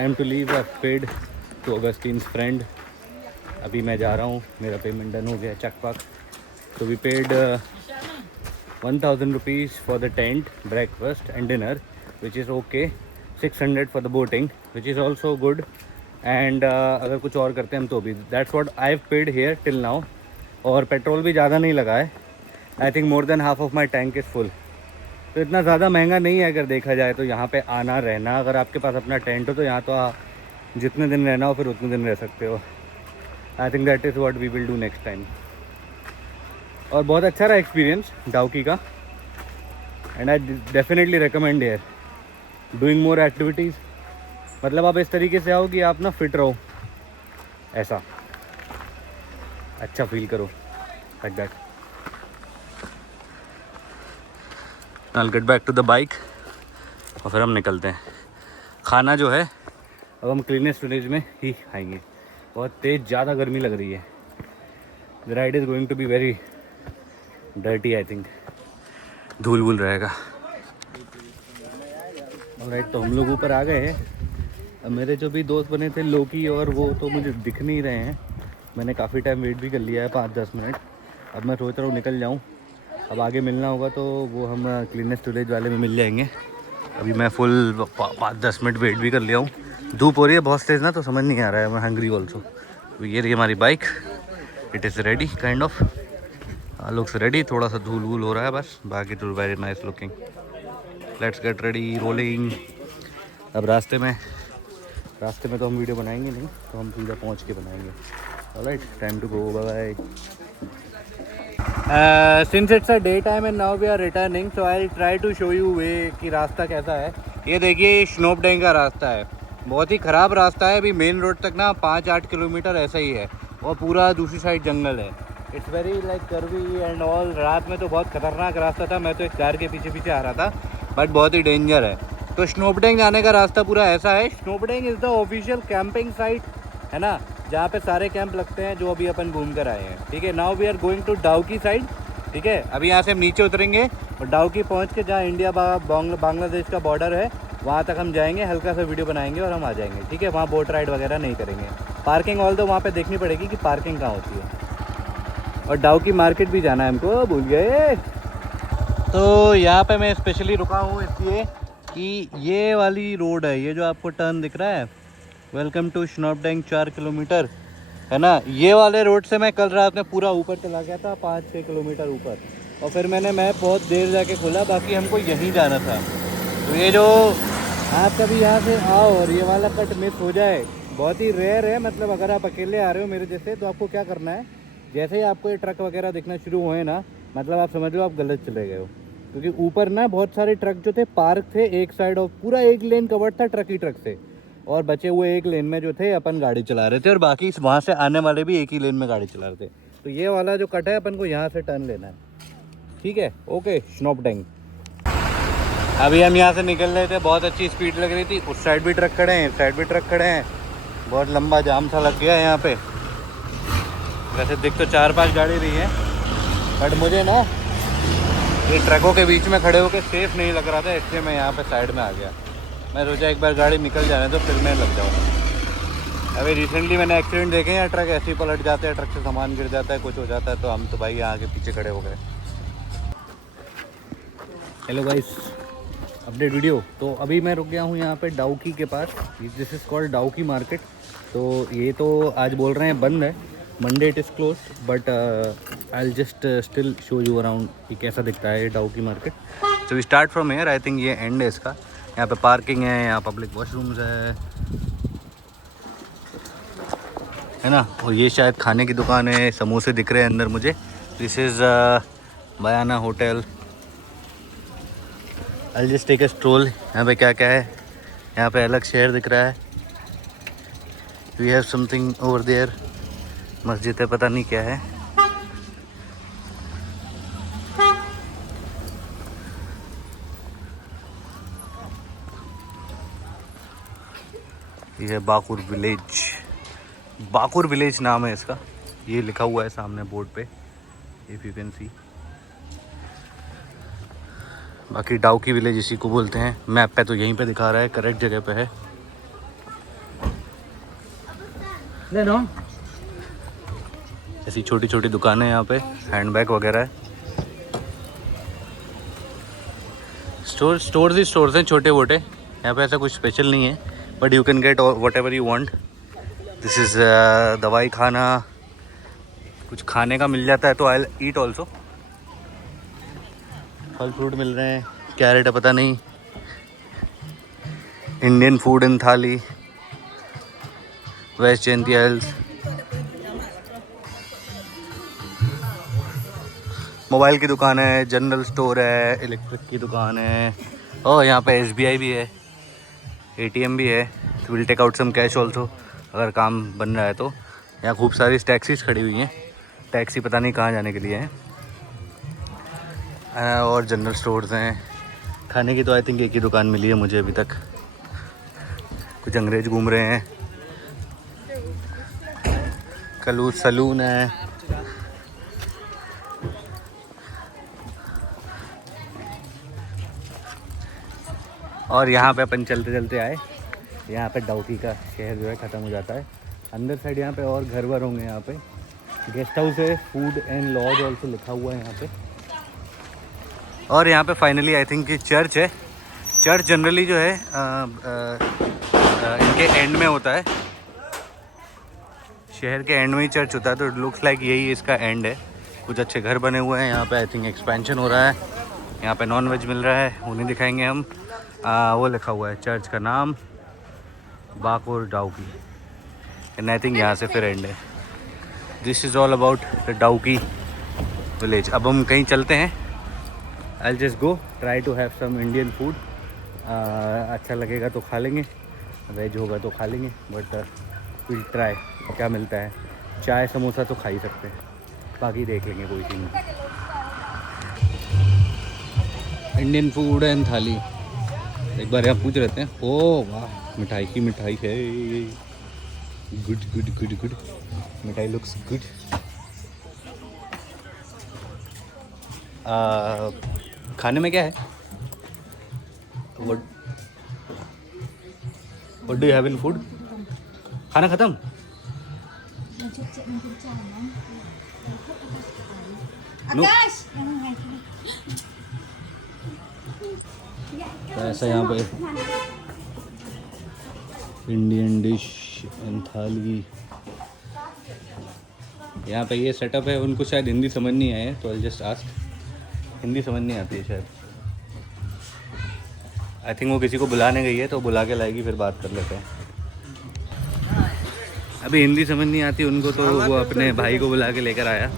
Time to leave. I paid to Augustine's friend. अभी मैं जा रहा हूँ, मेरा पेमेंट डन हो गया चक पक। तो we paid 1000 rupees for the tent, breakfast and dinner, which is okay. 600 for the boating, which is also good. And अगर कुछ और करते हैं हम तो भी, that's what I've paid here till now. और पेट्रोल भी ज़्यादा नहीं लगा है। I think more than half of my tank is full. तो इतना ज़्यादा महंगा नहीं है अगर देखा जाए तो। यहाँ पे आना रहना, अगर आपके पास अपना टेंट हो तो यहाँ तो जितने दिन रहना हो फिर उतने दिन रह सकते हो। I think that is what we will do next time. और बहुत अच्छा रहा एक्सपीरियंस डाउकी का। And I definitely recommend here doing more activities. मतलब आप इस तरीके से आओ कि आप ना फिट रहो, ऐसा अच्छा फील करो, like that. I will get back to the bike और फिर हम निकलते हैं। खाना जो है अब हम क्लीनेस्ट विलेज में ही खाएंगे। बहुत तेज़ ज़्यादा गर्मी लग रही है। The ride is going to be very dirty I think. धूल वूल रहेगा। ऑलराइट, तो हम लोग ऊपर आ गए हैं। अब मेरे जो भी दोस्त बने थे लोकी और वो तो मुझे दिख नहीं रहे हैं। मैंने काफ़ी टाइम वेट भी कर लिया है, 5-10 मिनट। अब मैं सोच रहा हूँ निकल जाऊँ। अब आगे मिलना होगा तो वो हम क्लीनेस्ट विलेज वाले में मिल जाएंगे। अभी मैं फुल 5-10 मिनट वेट भी कर लिया हूँ। धूप हो रही है बहुत तेज़ ना, तो समझ नहीं आ रहा है। मैं हंग्री ऑल्सो। ये रही हमारी bike, it is ready kind of. Looks ready. थोड़ा सा धूल वूल हो रहा है बस, बाकी टू very nice looking. Let's get ready rolling. अब रास्ते में तो हम वीडियो बनाएंगे नहीं, तो हम सीधा पहुंच के बनाएंगे। Alright, time to go, bye bye. Since it's a day time and now we are returning, so I try to show you way कि रास्ता कैसा है। ये देखिए स्नोपडेंग का रास्ता है। बहुत ही ख़राब रास्ता है। अभी मेन रोड तक ना 5-8 किलोमीटर ऐसा ही है और पूरा दूसरी साइड जंगल है। It's very like curvy and all. रात में तो बहुत खतरनाक रास्ता था। मैं तो एक कार के पीछे पीछे आ रहा था, बट बहुत ही डेंजर है। तो स्नोपडेंग जाने का रास्ता पूरा ऐसा है। Shnongpdeng is the official camping site, है ना, जहाँ पे सारे कैंप लगते हैं जो अभी अपन घूम कर आए हैं। ठीक है, now we are going to Dawki side. ठीक है, अभी यहाँ से हम नीचे उतरेंगे और डाउकी पहुँच के जहाँ इंडिया बांग्लादेश का बॉर्डर है वहाँ तक हम जाएंगे। हल्का सा वीडियो बनाएंगे और हम आ जाएंगे। ठीक है, वहाँ बोट राइड वगैरह नहीं करेंगे। पार्किंग ऑल तो वहाँ पे देखनी पड़ेगी कि पार्किंग कहाँ होती है। और डाउकी मार्केट भी जाना है हमको, भूल गए। तो यहाँ पे मैं स्पेशली रुका हूँ इसलिए कि ये वाली रोड है, ये जो आपको टर्न दिख रहा है, वेलकम टू स्नोपडेंग 4 किलोमीटर, है ना। ये वाले रोड से मैं कल रात में पूरा ऊपर चला गया था, 5-6 किलोमीटर ऊपर। और फिर मैंने मैप बहुत देर जाके खोला, बाकी हमको यहीं जाना था। तो ये जो आप कभी यहाँ से आओ और ये वाला कट मिस हो जाए, बहुत ही रेयर है। मतलब अगर आप अकेले आ रहे हो मेरे जैसे, तो आपको क्या करना है, जैसे ही आपको ये ट्रक वगैरह दिखना शुरू हुए ना, मतलब आप समझ लो आप गलत चले गए हो। क्योंकि ऊपर ना बहुत सारे ट्रक जो थे पार्क थे एक साइड, और पूरा एक लेन कवर्ड था ट्रक ही ट्रक से। और बचे हुए एक लेन में जो थे अपन गाड़ी चला रहे थे, और बाकी वहाँ से आने वाले भी एक ही लेन में गाड़ी चला रहे थे। तो ये वाला जो कट है अपन को यहाँ से टर्न लेना है। ठीक है, ओके। स्नोपडेंग अभी हम यहाँ से निकल रहे थे, बहुत अच्छी स्पीड लग रही थी। उस साइड भी ट्रक खड़े हैं, इस साइड भी ट्रक खड़े हैं। बहुत लंबा जाम सा लग गया है यहाँ पे। वैसे दिख तो 4-5 गाड़ी रही है, बट मुझे ना ये ट्रकों के बीच में खड़े होकर सेफ नहीं लग रहा था, इसलिए मैं यहाँ पे साइड में आ गया। मैं सोचा एक बार गाड़ी निकल जाने तो फिर मैं लग जाऊँगा। अभी रिसेंटली मैंने एक्सीडेंट देखे हैं, ट्रक ऐसे ही पलट जाते हैं, ट्रक से सामान गिर जाता है, कुछ हो जाता है। तो हम तो भाई यहाँ के पीछे खड़े हो गए। Hello guys, update video. तो अभी मैं रुक गया हूँ यहाँ पे डाउकी के पास। This is called Dawki market. तो ये तो आज बोल रहे हैं बंद है, Monday it is close, but I will just still show you around कि कैसा दिखता है Dawki market. So we start from here, I think ये एंड है इसका। यहाँ पे पार्किंग है, यहाँ पब्लिक वॉशरूम्स है ना। और ये शायद खाने की दुकान है, समोसे दिख रहे हैं अंदर मुझे। This is Bayana hotel. I just take a stroll. यहाँ पे क्या क्या है, यहाँ पे अलग शहर दिख रहा है। We have something over there, मस्जिद है, पता नहीं क्या है। ये है बाकुर विलेज। बाकुर विलेज नाम है इसका, ये लिखा हुआ है सामने बोर्ड पे, इफ़ यू कैन सी। बाकी डाउकी विलेज इसी को बोलते हैं। मैप पे तो यहीं पे दिखा रहा है, करेक्ट जगह पे है। ले लो। ऐसी छोटी छोटी दुकानें यहाँ पे, हैंडबैग वगैरह है। स्टोर्स ही स्टोर्स हैं छोटे मोटे, यहाँ पे ऐसा कुछ स्पेशल नहीं है, but you can get what ever you want. This is दवाई खाना, कुछ खाने का मिल जाता है तो आई ईट ऑल्सो। फल फ्रूट मिल रहे हैं, क्या रेट है पता नहीं। इंडियन फूड इन थाली, वेस्ट जयंती हिल्स। मोबाइल की दुकान है, जनरल स्टोर है, इलेक्ट्रिक की दुकान है, और यहाँ पे SBI भी है, ATM भी है। Will take out some cash also अगर काम बन रहा है तो। यहाँ खूब सारी टैक्सीज खड़ी हुई हैं, टैक्सी पता नहीं कहाँ जाने के लिए हैं। और जनरल स्टोर्स हैं। खाने की तो आई थिंक एक ही दुकान मिली है मुझे अभी तक। कुछ अंग्रेज घूम रहे हैं। कलू सलून है। और यहाँ पे अपन चलते चलते आए, यहाँ पे डाउकी का शहर जो है ख़त्म हो जाता है। अंदर साइड यहाँ पे और घर वर होंगे। यहाँ पे गेस्ट हाउस है, फूड एंड लॉज ऑल्सो लिखा हुआ है यहाँ पे। और यहाँ पे फाइनली आई थिंक चर्च है। चर्च जनरली जो है इनके एंड में होता है, शहर के एंड में ही चर्च होता है, तो इट लुक्स लाइक यही इसका एंड है। कुछ अच्छे घर बने हुए हैं यहाँ पे, आई थिंक एक्सपेंशन हो रहा है। यहाँ पे नॉन वेज मिल रहा है, वो नहीं दिखाएंगे हम। वो लिखा हुआ है चर्च का नाम, Bakor Dawki, and I think यहाँ से फिर एंड है। This is all about the Dawki village. अब हम कहीं चलते हैं। I just go try to have some Indian food. अच्छा लगेगा तो खा लेंगे, वेज होगा तो खा लेंगे, बट विल ट्राई क्या मिलता है। चाय समोसा तो खा ही सकते हैं, बाकी देख लेंगे कोई चीज़ नहीं। इंडियन फूड एंड थाली एक बार यहाँ पूछ रहते हैं। ओ वाह, मिठाई की मिठाई है, गुड गुड गुड गुड, मिठाई लुक्स गुड। खाने में क्या है? What do you have in food? खाना ख़त्म? नो। तो ऐसा यहाँ पे इंडियन डिश एंड थाली, यहाँ पे ये सेटअप है। उनको शायद हिंदी समझ नहीं आए, तो आई जस्ट आस्क। हिंदी समझ नहीं आती है शायद, आई थिंक वो किसी को बुलाने गई है, तो बुला के लाएगी, फिर बात कर लेते हैं। अभी हिंदी समझ नहीं आती उनको, तो वो अपने भाई को बुला के लेकर आया।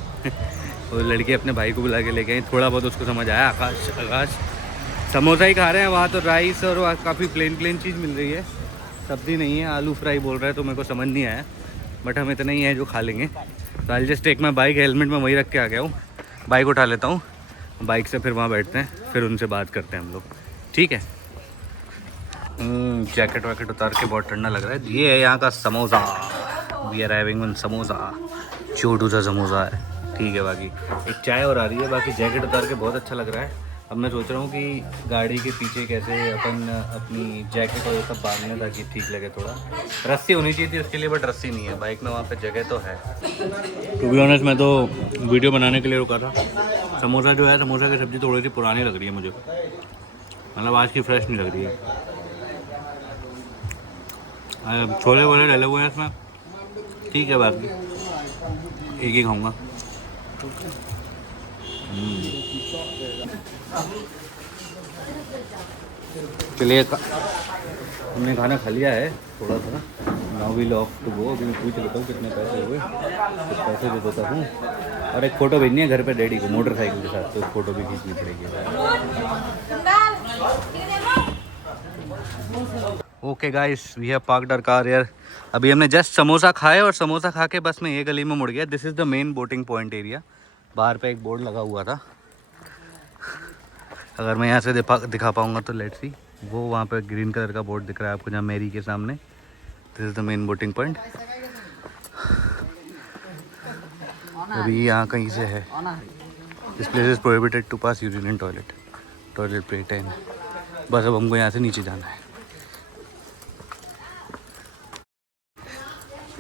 वो लड़की अपने भाई को बुला के लेके आई, थोड़ा बहुत उसको समझ आया। आकाश समोसा ही खा रहे हैं वहाँ, तो राइस और वहाँ काफ़ी प्लेन चीज़ मिल रही है, सब्ज़ी नहीं है। आलू फ्राई बोल रहा है, तो मेरे को समझ नहीं आया, बट हम इतना ही है जो खा लेंगे। तो I just take my bike, helmet में वहीं रख के आ गया हूँ। बाइक उठा लेता हूँ, बाइक से फिर वहाँ बैठते हैं, फिर उनसे बात करते हैं हम लोग, ठीक है। जैकेट वैकेट उतार के बहुत ठंडा लग रहा है। ये है यहाँ का samosa, we are having one samosa, छोटू सा समोसा है, ठीक है। बाकी एक चाय और आ रही है। बाकी जैकेट उतार के बहुत अच्छा लग रहा है। अब मैं सोच रहा हूँ कि गाड़ी के पीछे कैसे अपन अपनी जैकेट और ये सब बांधने, ताकि ठीक लगे। थोड़ा रस्सी होनी चाहिए थी उसके लिए, बट रस्सी नहीं है बाइक में, वहाँ पे जगह तो है। टू बी ऑनेस्ट मैं तो वीडियो बनाने के लिए रुका था। समोसा जो है, समोसा की सब्ज़ी थोड़ी सी पुरानी लग रही है मुझे, मतलब आज की फ्रेश नहीं लग रही है। छोले वोले डले हुए हैं इसमें, ठीक है। बाकी एक ही खाऊंगा। चलिए, हमने खाना खा लिया है थोड़ा सा। Now we off to go. अभी मैं पूछ लेता हूँ कितने पैसे हुए, कुछ पैसे दे देता हूँ, और एक फ़ोटो भेजनी है घर पे डैडी को मोटरसाइकिल के साथ, तो फ़ोटो भी खींचनी पड़ेगी। Okay guys, we have parked our car here. अभी हमने जस्ट समोसा खाए, और समोसा खा के बस मैं ये गली में मुड़ गया। This is the main boating point area. बाहर पे एक बोर्ड लगा हुआ था, अगर मैं यहाँ से दिखा पाऊँगा तो लेट्स सी। वो वहाँ पे ग्रीन कलर का बोर्ड दिख रहा है आपको, जहाँ मेरी के सामने। This is the main boating point. अभी यहाँ कहीं से है। This place is prohibited to pass urine and toilet break time. बस अब हमको यहाँ से नीचे जाना है।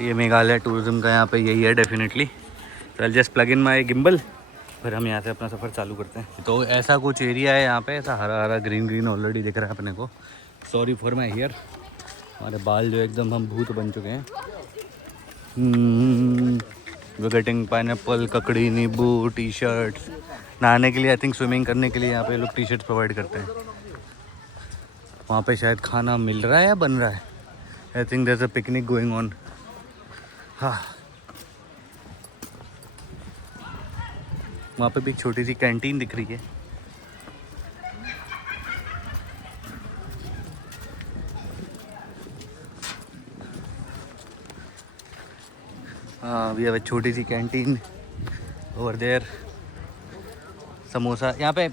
ये मेघालय टूरिज्म का यहाँ पे यही है डेफिनेटली। तो I just plug in my gimbal, फिर हम यहाँ से अपना सफ़र चालू करते हैं। तो ऐसा कुछ एरिया है यहाँ पे, ऐसा हरा हरा ग्रीन ग्रीन ऑलरेडी दिख रहा है अपने को। सॉरी फॉर माई हेयर, हमारे बाल जो एकदम हम भूत बन चुके हैं। वी गेटिंग पाइनएप्पल, ककड़ी, नींबू, टी शर्ट्स। नहाने के लिए आई थिंक स्विमिंग करने के लिए यहाँ पे लोग टी शर्ट्स प्रोवाइड करते हैं। वहाँ पे शायद खाना मिल रहा है या बन रहा है। I think there is a picnic going on. हाँ, वहाँ पे भी एक छोटी सी कैंटीन दिख रही है। हाँ, वी हैव अ छोटी सी कैंटीन ओवर देयर। समोसा यहाँ पे,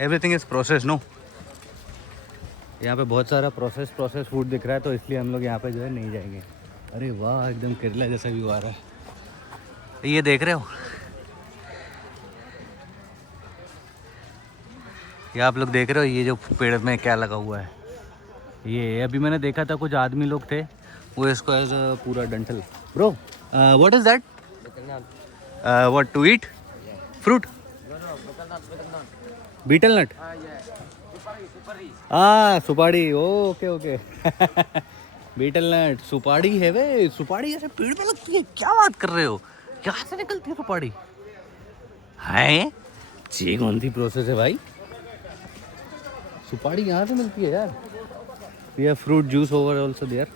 एवरीथिंग इज़ प्रोसेस नो। यहाँ पे बहुत सारा प्रोसेस फूड दिख रहा है, तो इसलिए हम लोग यहाँ पे जो है नहीं जाएंगे। अरे वाह, एकदम केरला जैसा व्यू आ रहा है। ये देख रहे हो, ये आप लोग देख रहे हो, ये जो पेड़ में क्या लगा हुआ है। ये अभी मैंने देखा था, कुछ आदमी लोग थे, वो इसको एज अ पूरा डंठल। Bro, what is that? What to eat? Fruit? Betel nut? Supari. Okay okay. Beetle nut सुपारी है वे। सुपारी ऐसे पेड़ पे लगती है? क्या बात कर रहे हो, यहाँ से निकलती है सुपारी? है ये कौन सी प्रोसेस है भाई? सुपारी यहाँ से मिलती है यार। We have fruit juice over also there.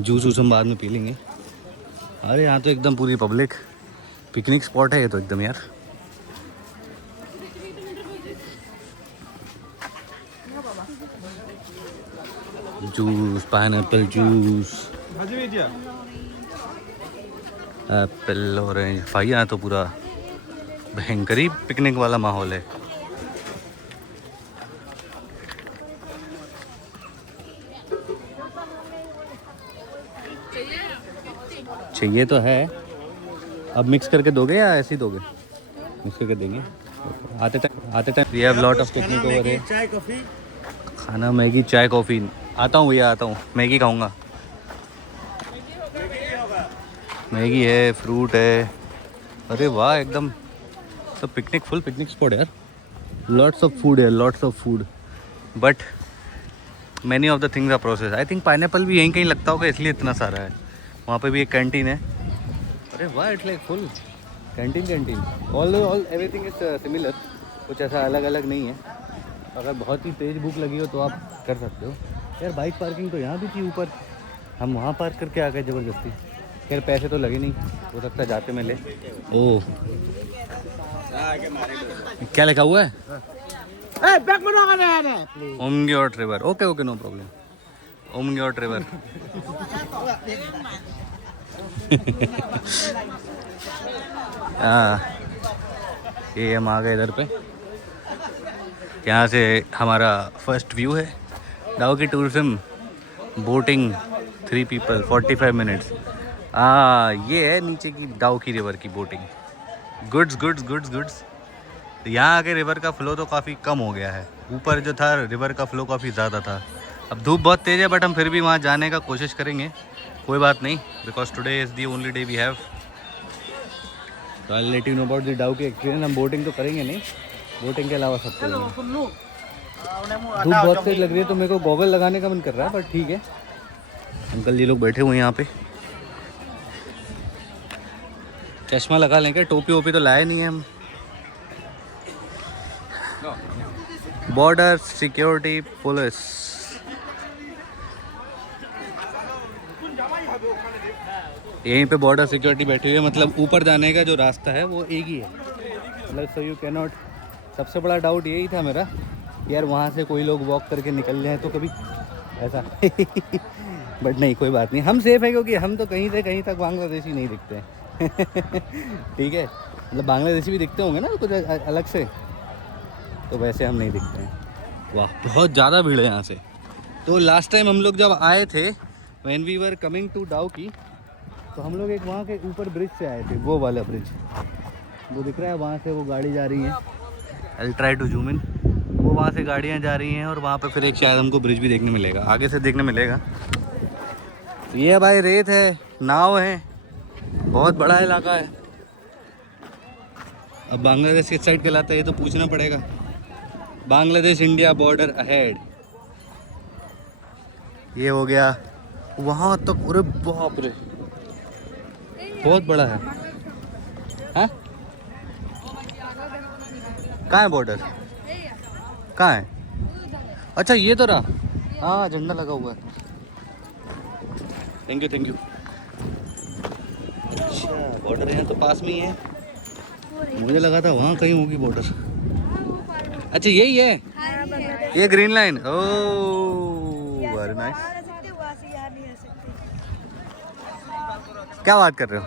Juice हम बाद में पी लेंगे। अरे यहाँ तो एकदम पूरी पब्लिक, पिकनिक स्पॉट है ये तो एकदम यार। Juice, pineapple juice, Apple, orange. भाई यहाँ तो पूरा भयंकर ही पिकनिक वाला माहौल है। चाहिए तो है। अब मिक्स करके दोगे या ऐसे ही दोगे? मिक्स करके देंगे। आते time we have lot of picnic over है। चाय कॉफ़ी खाना, मैगी, चाय कॉफ़ी। आता हूँ भैया, आता हूँ। मैगी खाऊंगा। मैगी है, फ्रूट है। अरे वाह, एकदम सब पिकनिक, फुल पिकनिक स्पॉट यार। लॉट्स ऑफ फूड है, lots of food, but many of the things are process. I think pineapple भी यहीं कहीं लगता होगा, इसलिए इतना सारा है। वहाँ पे भी एक कैंटीन है। अरे वाह, it's like full canteen. All everything is similar, कुछ ऐसा अलग अलग नहीं है। अगर बहुत ही तेज़ भूख लगी हो तो आप कर सकते हो यार। बाइक पार्किंग तो यहाँ भी थी ऊपर, हम वहाँ पार्क करके आ गए ज़बरदस्ती। खैर पैसे तो लगे नहीं, हो सकता जाते में ले। ओह, क्या लिखा हुआ है? Umngot river. Okay okay, no problem. Umngot river. ये हम आ गए इधर पे। यहाँ से हमारा फर्स्ट व्यू है डाउ की टूरिज्म। Boating 3 people 45 minutes. ये है नीचे की डाउ की रिवर की बोटिंग। गुड्स। यहाँ आके रिवर का फ्लो तो काफ़ी कम हो गया है। ऊपर जो था रिवर का फ्लो काफ़ी ज़्यादा था। अब धूप बहुत तेज़ है, बट हम फिर भी वहाँ जाने का कोशिश करेंगे। कोई बात नहीं, because today is the only day we have. तो I let you know about the Dawki experience. हम बोटिंग तो करेंगे नहीं, बोटिंग के अलावा सब करेंगे। धूप बहुत तेज लग रही है तो मेरे को गॉगल लगाने का मन कर रहा है, बट ठीक है। अंकल जी लोग बैठे हुए हैं यहाँ पे। चश्मा लगा लेंगे, टोपी वोपी तो लाए नहीं है हम। Border security police. यहीं पे बॉर्डर सिक्योरिटी बैठी हुई है। मतलब ऊपर जाने का जो रास्ता है वो एक ही है, मतलब सो यू कैन नॉट। सबसे बड़ा डाउट यही था मेरा यार, वहाँ से कोई लोग वॉक करके निकल जाए तो कभी ऐसा। बट नहीं, कोई बात नहीं, हम सेफ़ है क्योंकि हम तो कहीं से कहीं तक बांग्लादेशी नहीं दिखते हैं। ठीक है, मतलब बांग्लादेशी भी दिखते होंगे ना कुछ अलग से, तो वैसे हम नहीं दिखते हैं। वाह, बहुत ज़्यादा भीड़ है यहाँ से। तो लास्ट टाइम हम लोग जब आए थे, when we were coming to Dawki, तो हम लोग एक वहाँ के ऊपर ब्रिज से आए थे। वो वाला ब्रिज वो दिख रहा है, वहाँ से वो गाड़ी जा रही है। I try to zoom in. वो वहाँ से गाड़ियाँ जा रही हैं और वहाँ पे फिर एक शायद हमको ब्रिज भी देखने मिलेगा, आगे से देखने मिलेगा। ये भाई रेत है, नाव है, बहुत बड़ा इलाका है। अब बांग्लादेश किस साइड कहलाता है ये तो पूछना पड़ेगा। बांग्लादेश इंडिया बॉर्डर अहेड, ये हो गया वहाँ तक। अरे बाप रे, बहुत बड़ा है। हाँ कहाँ है बॉर्डर, कहाँ है? अच्छा ये तो रहा, हाँ झंडा लगा हुआ है। Thank you thank you. अच्छा बॉर्डर यहाँ तो पास में ही है, मुझे लगा था वहाँ कहीं होगी बॉर्डर। अच्छा यही है ये green line. Oh very nice. क्या बात कर रहे हो?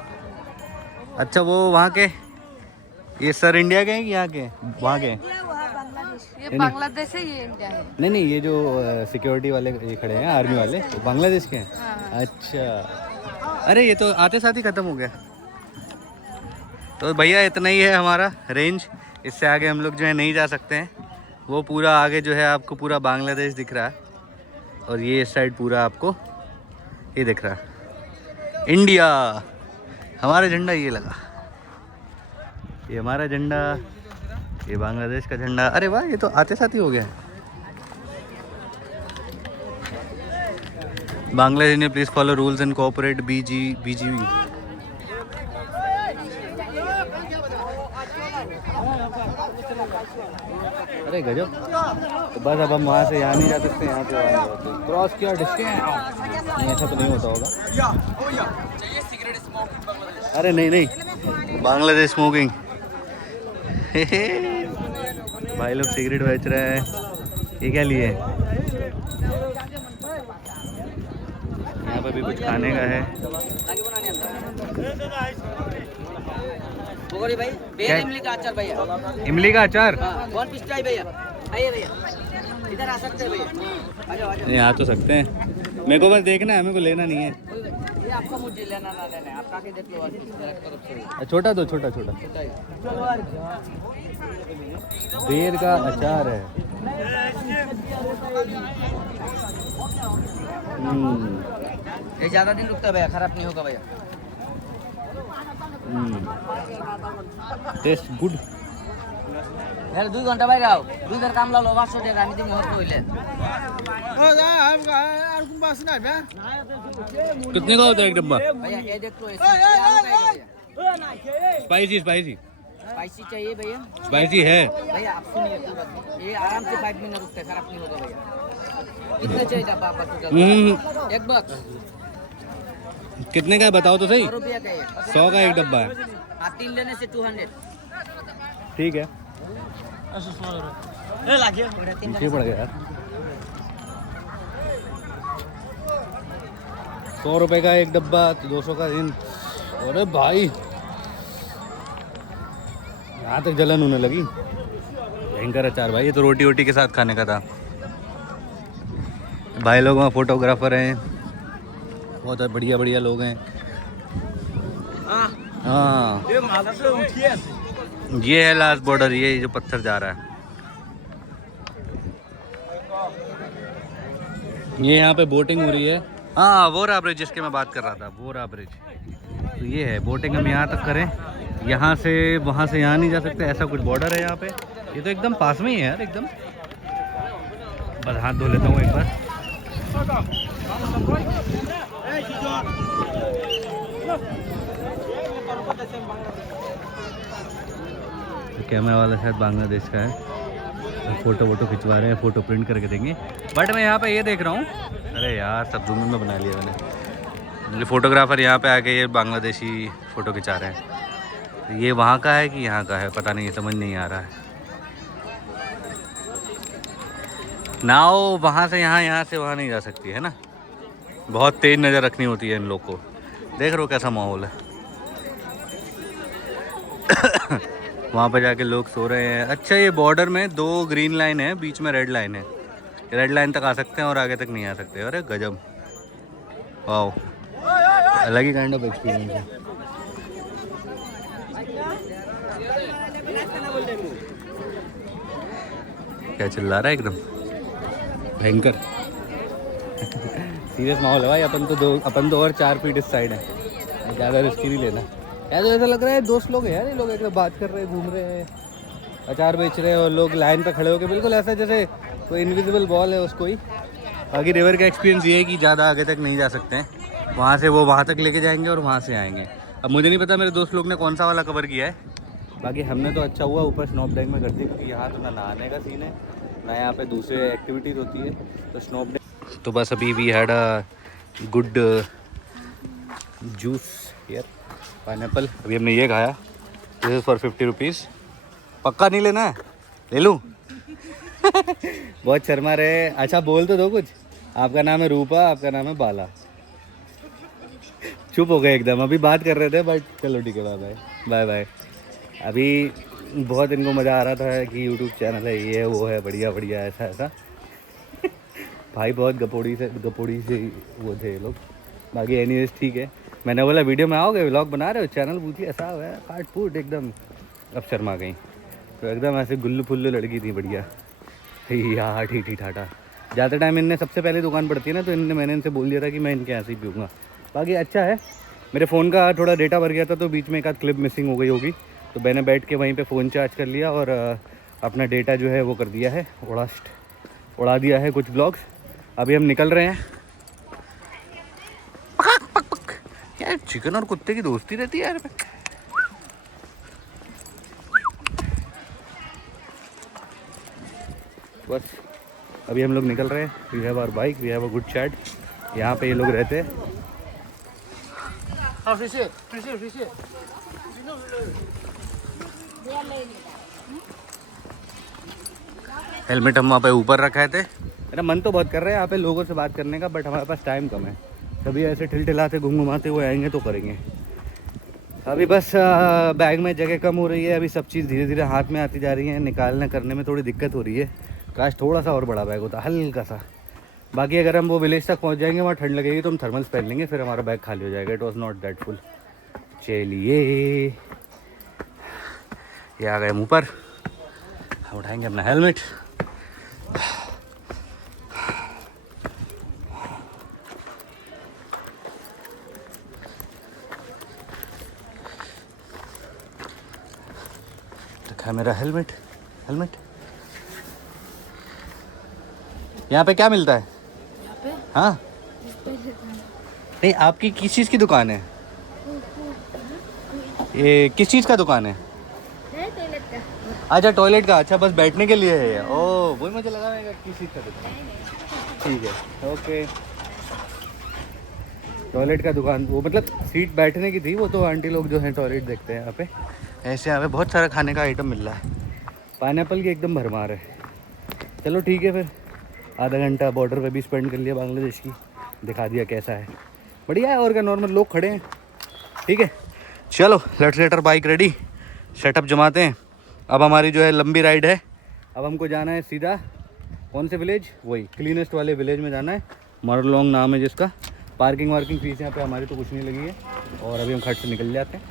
अच्छा वो वहाँ के, ये सर इंडिया के हैं कि यहाँ के हैं? वहाँ के हैं? ये बांग्लादेश है, ये इंडिया है। नहीं नहीं, ये जो सिक्योरिटी वाले ये खड़े हैं आर्मी वाले, वो बांग्लादेश के हैं। हाँ। अच्छा अरे ये तो आते साथ ही ख़त्म हो गया। तो भैया इतना ही है हमारा रेंज, इससे आगे हम लोग जो है नहीं जा सकते हैं। वो पूरा आगे जो है आपको पूरा बांग्लादेश दिख रहा है, और ये इस साइड पूरा आपको ये दिख रहा है इंडिया। हमारा झंडा ये लगा, ये हमारा झंडा, ये बांग्लादेश का झंडा। अरे वाह, ये तो आते साथ ही हो गया। बांग्लादेश ने please follow rules and cooperate BGB. अरे गजब। तो बस अब हम वहाँ से यहाँ नहीं जा सकते, यहाँ पे क्रॉस किया डिस्टेंस। नहीं ऐसा तो नहीं होता होगा। अरे नहीं नहीं, बांग्लादेश स्मोकिंग। भाई लोग सिगरेट बेच रहे हैं, ये क्या लिए? यहाँ पे भी कुछ खाने का है। भाई इमली का अचार भैया। इमली का अचार? कौन पीस चाहिए भैया? आइए भैया, इधर आ सकते हैं भैया। आ जाओ आ जाओ। नहीं आ तो सकते हैं, मेरे को बस देखना है, मेरे को लेना नहीं है। ये आपका मुझे लेना ना लेना है, आप आके देख लो तरफ से। छोटा दो, छोटा छोटा। बेर का अचार है। ये ज़्यादा दिन रुकता है भैया, खराब नहीं होगा भैया। Taste good. यार 2 घंटा भाई गाओ, 2 घंटा काम ला लो, 500 টাকা আমি দিন হতো হইলে। कितने का होता है एक डब्बा? भैया ये देख लो, ये स्पाइसी स्पाइसी स्पाइसी चाहिए भैया? स्पाइसी है भैया आप सुनिए, कोई बात नहीं, ये आराम से 5 मिनट रुकते हैं, खराब नहीं होगा भैया। कितने चाहिए डब्बा आपका? एक बॉक्स कितने का है बताओ तो सही। 100 रुपया का है। 100 का एक डब्बा है। हाँ 3 लेने से 200। ठीक है, पीछे पड़ गया यार। 100 रुपए का एक डब्बा, 200 का दिन। अरे भाई यहाँ तक जलन होने लगी। भयंकर अचार भाई, ये तो रोटी वोटी के साथ खाने का था। भाई लोग वहाँ फोटोग्राफर हैं, बहुत बढ़िया बढ़िया लोग हैं। हाँ ये है लास्ट बॉर्डर, ये जो पत्थर जा रहा है, ये यहाँ पे बोटिंग हो रही है। हाँ वो रहा ब्रिज जिसके मैं बात कर रहा था, वो रहा ब्रिज। तो ये है बोटिंग, हम यहाँ तक करें, यहाँ से वहाँ से यहाँ नहीं जा सकते, ऐसा कुछ बॉर्डर है यहाँ पे। ये तो एकदम पास में ही है यार, एकदम। बस हाथ धो लेता हूँ एक बार। कैमरा वाला शायद बांग्लादेश का है, फ़ोटो वोटो खिंचवा रहे हैं, फ़ोटो प्रिंट करके देंगे। बट मैं यहाँ पे ये देख रहा हूँ, अरे यार सब जूम में बना लिया मैंने। ये फ़ोटोग्राफ़र यहाँ पे आके ये बांग्लादेशी फ़ोटो खिंचा रहे हैं। ये वहाँ का है कि यहाँ का है पता नहीं, समझ नहीं आ रहा है। नाव वहाँ से यहाँ, यहाँ से वहाँ नहीं जा सकती है ना, बहुत तेज़ नज़र रखनी होती है इन लोग को। देख रहे हो कैसा माहौल है। वहाँ पर जाके लोग सो रहे हैं। अच्छा ये बॉर्डर में 2 ग्रीन लाइन है, बीच में रेड लाइन है। रेड लाइन तक आ सकते हैं और आगे तक नहीं आ सकते। अरे गजब, वाह, अलग ही काइंड ऑफ एक्सपीरियंस है। क्या चिल्ला रहा है एकदम भयंकर। सीरियस माहौल है भाई। अपन तो और 4 फीट इस साइड है। ज़्यादा रिस्की नहीं लेना यार। तो ऐसा लग रहा है दोस्त लोग हैं यार, ये लोग एक बात कर रहे हैं, घूम रहे हैं, अचार बेच रहे हैं और लोग लाइन पे खड़े होकर, बिल्कुल ऐसा जैसे कोई इनविजिबल बॉल है उसको ही। बाकी रिवर का एक्सपीरियंस ये है कि ज़्यादा आगे तक नहीं जा सकते हैं, वहाँ से वो वहाँ तक लेके जाएंगे और वहाँ से आएंगे। अब मुझे नहीं पता मेरे दोस्त लोग ने कौन सा वाला कवर किया है, बाकी हमने तो अच्छा हुआ ऊपर स्नोप डैंग में कर दी, क्योंकि यहाँ तो ना नहाने का सीन है ना यहाँ पे दूसरे एक्टिविटीज़ होती है। तो स्नोप डैंग तो बस अभी we had a good juice यार, पाइनएप्पल। अभी हमने ये खाया, दिस इज़ फॉर 50 रुपीज़। पक्का नहीं लेना है, ले लूँ? बहुत शर्मा रहे। अच्छा बोल तो दो कुछ, आपका नाम है रूपा, आपका नाम है बाला। चुप हो गए एकदम, अभी बात कर रहे थे बट चलो ठीक है, बाय बाय बाय बाय। अभी बहुत इनको मज़ा आ रहा था कि यूट्यूब चैनल है, ये है वो है, बढ़िया बढ़िया ऐसा ऐसा। भाई बहुत गपोड़ी से वो थे ये लोग। बाकी एनीवेज ठीक है, मैंने बोला वीडियो में आओगे, व्लॉग बना रहे हो, चैनल पूछ लिया, ऐसा है काट फूट एकदम। अब शर्मा गई, तो एकदम ऐसे गुल्लू फुल्लू लड़की थी बढ़िया यार, ठीक ठाटा। ज़्यादा टाइम इनने सबसे पहले दुकान पड़ती है ना, तो मैंने इनसे बोल दिया था कि मैं इनके ऐसे ही पीऊँगा। बाकी अच्छा है, मेरे फ़ोन का थोड़ा डेटा भर गया था तो बीच में एक आध क्लिप मिसिंग हो गई होगी, तो मैंने बैठ के वहीं पे फ़ोन चार्ज कर लिया और अपना डेटा जो है वो कर दिया है, उड़ा दिया है कुछ ब्लॉग्स। अभी हम निकल रहे हैं। यार चिकन और कुत्ते की दोस्ती रहती है यार। बस अभी हम लोग निकल रहे हैं, we have our bike, we have a good chat. यहाँ पे ये लोग रहते हैं। हेलमेट हम वहाँ पे ऊपर रखे थे। मेरा मन तो बहुत कर रहा है यहाँ पे लोगों से बात करने का, बट हमारे पास टाइम कम है। कभी ऐसे ठिलठिलाते घुमाते हुए आएंगे तो करेंगे। अभी बस बैग में जगह कम हो रही है, अभी सब चीज़ धीरे धीरे हाथ में आती जा रही है, निकालने करने में थोड़ी दिक्कत हो रही है। काश थोड़ा सा और बड़ा बैग होता, हल्का सा। बाकी अगर हम वो विलेज तक पहुँच जाएंगे, वहाँ ठंड लगेगी तो हम थर्मल्स पहन लेंगे, फिर हमारा बैग खाली हो जाएगा। It was not that full. चलिए ये आ गए मुँह पर, हम उठाएंगे अपना हेलमेट। है मेरा हेलमेट। यहाँ पे क्या मिलता है? यहाँ पे? हाँ नहीं, आपकी किस चीज़ की दुकान है? ये किस चीज़ का दुकान है? टॉयलेट का। अच्छा टॉयलेट का, अच्छा बस बैठने के लिए है ये। ओह वही मुझे लगा है किस चीज़ का दुकान। ठीक है ओके। टॉयलेट का दुकान, वो मतलब सीट बैठने की थी, वो तो आंटी लोग जो हैं टॉयलेट देखते हैं यहाँ पे। ऐसे यहाँ पे बहुत सारा खाने का आइटम मिल रहा है। पाइनएप्पल की एकदम भरमार है। चलो ठीक है, फिर आधा घंटा बॉर्डर पे भी स्पेंड कर लिया बांग्लादेश की, दिखा दिया कैसा है। बढ़िया है, और क्या, नॉर्मल लोग खड़े हैं। ठीक है चलो let's get our bike ready, setup जमाते हैं। अब हमारी जो है लंबी राइड है। अब हमको जाना है सीधा कौन से विलेज, वही क्लीनेस्ट वाले विलेज में जाना है, मरलोंग नाम है जिसका। पार्किंग वार्किंग फीस यहाँ पे हमारी तो कुछ नहीं लगी है, और अभी हम खट से निकल जाते हैं,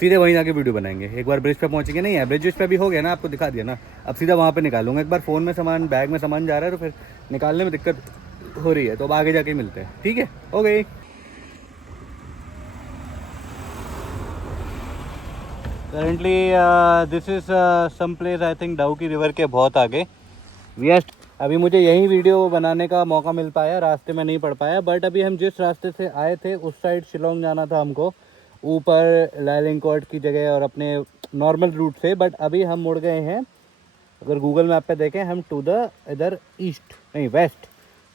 सीधे वहीं जाके वीडियो बनाएंगे। एक बार ब्रिज पे पहुँचेंगे, नहीं है ब्रिज पे भी हो गया ना, आपको दिखा दिया ना, अब सीधा वहाँ पे निकालूंगा। एक बार फ़ोन में सामान, बैग में सामान जा रहा है तो फिर निकालने में दिक्कत हो रही है, तो अब आगे जाके मिलते हैं। ठीक है हो गई। Currently this is some place I think Dawki river के बहुत आगे। अभी मुझे यही वीडियो बनाने का मौका मिल पाया, रास्ते में नहीं पड़ पाया, बट अभी हम जिस रास्ते से आए थे उस साइड शिलोंग जाना था हमको, ऊपर लैलिंगकोट की जगह और अपने नॉर्मल रूट से। बट अभी हम मुड़ गए हैं, अगर गूगल मैप पे देखें हम टू द इधर ईस्ट नहीं वेस्ट,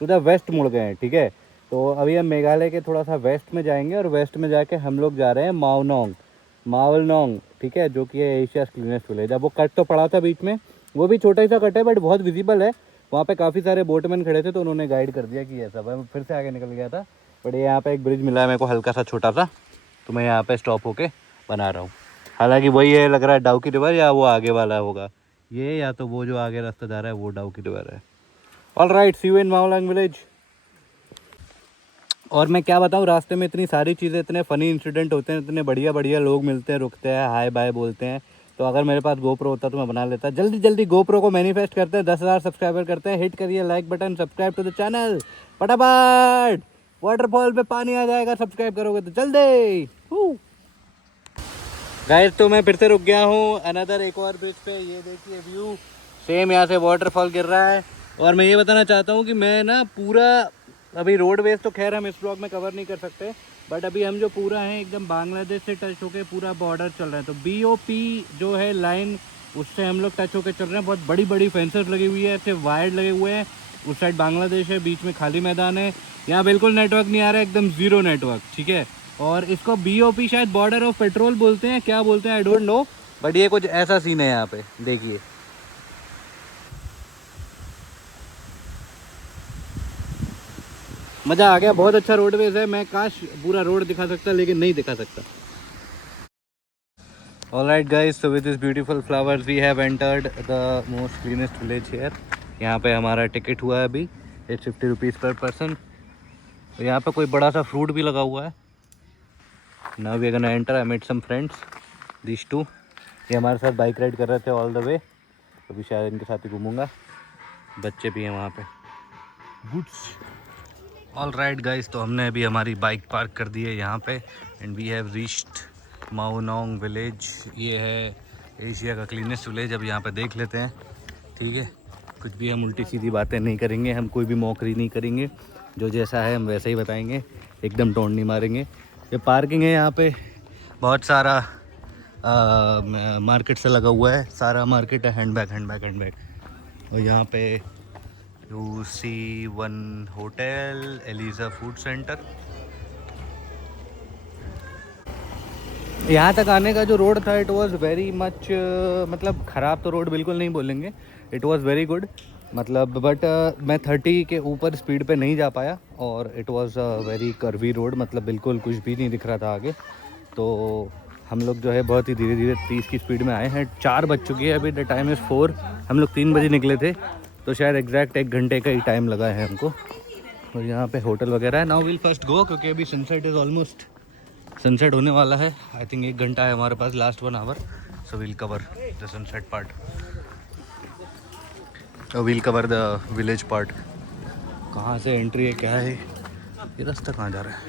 टू द वेस्ट मुड़ गए हैं। ठीक है, तो अभी हम मेघालय के थोड़ा सा वेस्ट में जाएंगे, और वेस्ट में जाके हम लोग जा रहे हैं मावलनोंग। ठीक है, जो कि है एशिया क्लीनेस्ट विलेज। अब वो कट तो पड़ा था बीच में, वो भी छोटा ही सा कट है बट बहुत विजिबल है। वहाँ पे काफ़ी सारे बोटमैन खड़े थे तो उन्होंने गाइड कर दिया कि ऐसा। मैं फिर से आगे निकल गया था, बट यहाँ पे एक ब्रिज मिला है मेरे को हल्का सा छोटा सा, तो मैं यहाँ पे स्टॉप होके बना रहा हूँ। हालांकि वही है, लग रहा है डाउकी रिवर, या वो आगे वाला होगा ये, या तो वो जो आगे रास्ता जा रहा है वो डाउकी रिवर है। All right, see you in Mawlynnong village. और मैं क्या बताऊँ, रास्ते में इतनी सारी चीज़ें, इतने फ़नी इंसिडेंट होते हैं, इतने बढ़िया बढ़िया लोग मिलते हैं, रुकते हैं, हाय बाय बोलते हैं। तो अगर मेरे पास गोप्रो होता तो मैं बना लेता। जल्दी जल्दी गोप्रो को मैनिफेस्ट करते हैं, 10,000 सब्सक्राइबर करते हैं, हिट करिए like button, subscribe to the channel फटाफट। वाटरफॉल पे पानी आ जाएगा, सब्सक्राइब करोगे तो चल दे। गाइस तो मैं फिर से रुक गया हूँ अनदर एक और ब्रिज पे। ये देखिए व्यू, सेम यहाँ से वाटरफॉल गिर रहा है। और मैं ये बताना चाहता हूँ कि मैं ना पूरा अभी रोडवेज तो खैर हम इस ब्लॉग में कवर नहीं कर सकते, बट अभी हम जो पूरा हैं एकदम बांग्लादेश से टच होके पूरा बॉर्डर चल रहा है। तो BOP जो है लाइन, उससे हम लोग टच होकर चल रहे हैं। बहुत बड़ी बड़ी फेंसेस लगी हुई है, ऐसे वायर लगे हुए हैं। उस साइड बांग्लादेश है, बीच में खाली मैदान है। यहाँ बिल्कुल नेटवर्क नहीं आ रहा है, एकदम ज़ीरो नेटवर्क, ठीक है। और इसको BOP शायद बॉर्डर ऑफ पेट्रोल बोलते हैं, क्या बोलते हैं आई डोंट नो, बट ये कुछ ऐसा सीन है यहाँ पे, देखिए। मज़ा आ गया, बहुत अच्छा रोडवेज है। मैं काश पूरा रोड दिखा सकता, लेकिन नहीं दिखा सकता। Alright guys, so with this beautiful flowers we have entered the most cleanest village here. यहाँ पे हमारा टिकट हुआ है अभी, इट्स 50 रुपीज़ पर पर्सन। तो यहाँ पे कोई बड़ा सा फ्रूट भी लगा हुआ है। Now we are gonna enter. I met some friends, this too. ये हमारे साथ बाइक राइड कर रहे थे ऑल द वे, अभी शायद इनके साथ ही घूमूंगा। बच्चे भी हैं वहाँ पे। गुड्स। ऑल राइट गाइस, तो हमने अभी हमारी बाइक पार्क कर दी है यहाँ पे and we have reached Mawlynnong village. ये है एशिया का क्लीनेस्ट विलेज। अब यहाँ पे देख लेते हैं, ठीक है। कुछ भी हम उल्टी सीधी बातें नहीं करेंगे, हम कोई भी मौकरी नहीं करेंगे, जो जैसा है हम वैसा ही बताएंगे, एकदम टोन नहीं मारेंगे। ये पार्किंग है यहाँ पे, बहुत सारा मार्केट से लगा हुआ है, सारा मार्केट है, हैंडबैग। और यहाँ पे you see one hotel, Eliza food centre. यहाँ तक आने का जो रोड था इट वाज वेरी मच, मतलब ख़राब तो रोड बिल्कुल नहीं बोलेंगे, इट वाज वेरी गुड, मतलब बट मैं 30 के ऊपर स्पीड पे नहीं जा पाया। और it was very curvy road, मतलब बिल्कुल कुछ भी नहीं दिख रहा था आगे। तो हम लोग जो है बहुत ही धीरे धीरे 30 की स्पीड में आए हैं। 4 बज चुकी है अभी, द टाइम इज़ 4। हम लोग 3 बजे निकले थे, तो शायद एग्जैक्ट 1 घंटे का ही टाइम लगा है हमको। और यहाँ पे होटल वगैरह है। नाउ विल फर्स्ट गो, क्योंकि अभी सनसेट इज़ ऑलमोस्ट, सनसेट होने वाला है। आई थिंक 1 घंटा है हमारे पास, last 1 hour. So will cover the sunset part, will cover the village part. कहाँ से एंट्री है, क्या है ये रास्ता, कहाँ जा रहा है?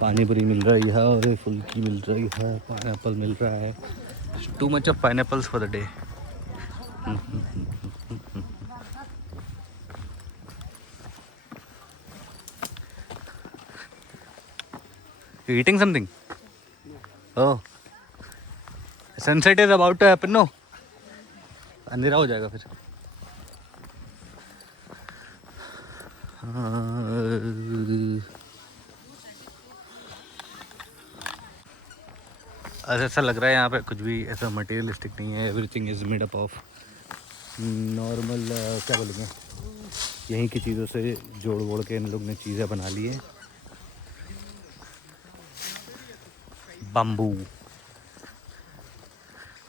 पानी पूरी मिल रही है और फुल्की मिल रही है, पाइनएप्पल मिल रहा है। Too much of pineapples for the day. Eating something? Oh, sunset is about to happen. No, अंधेरा हो जाएगा फिर। ऐसा लग रहा है यहाँ पे कुछ भी ऐसा मटेरियलिस्टिक नहीं है। Everything is made up of normal, क्या बोलेंगे, यहीं की चीज़ों से जोड़ वोड़ के इन लोग ने चीज़ें बना ली है। बम्बू।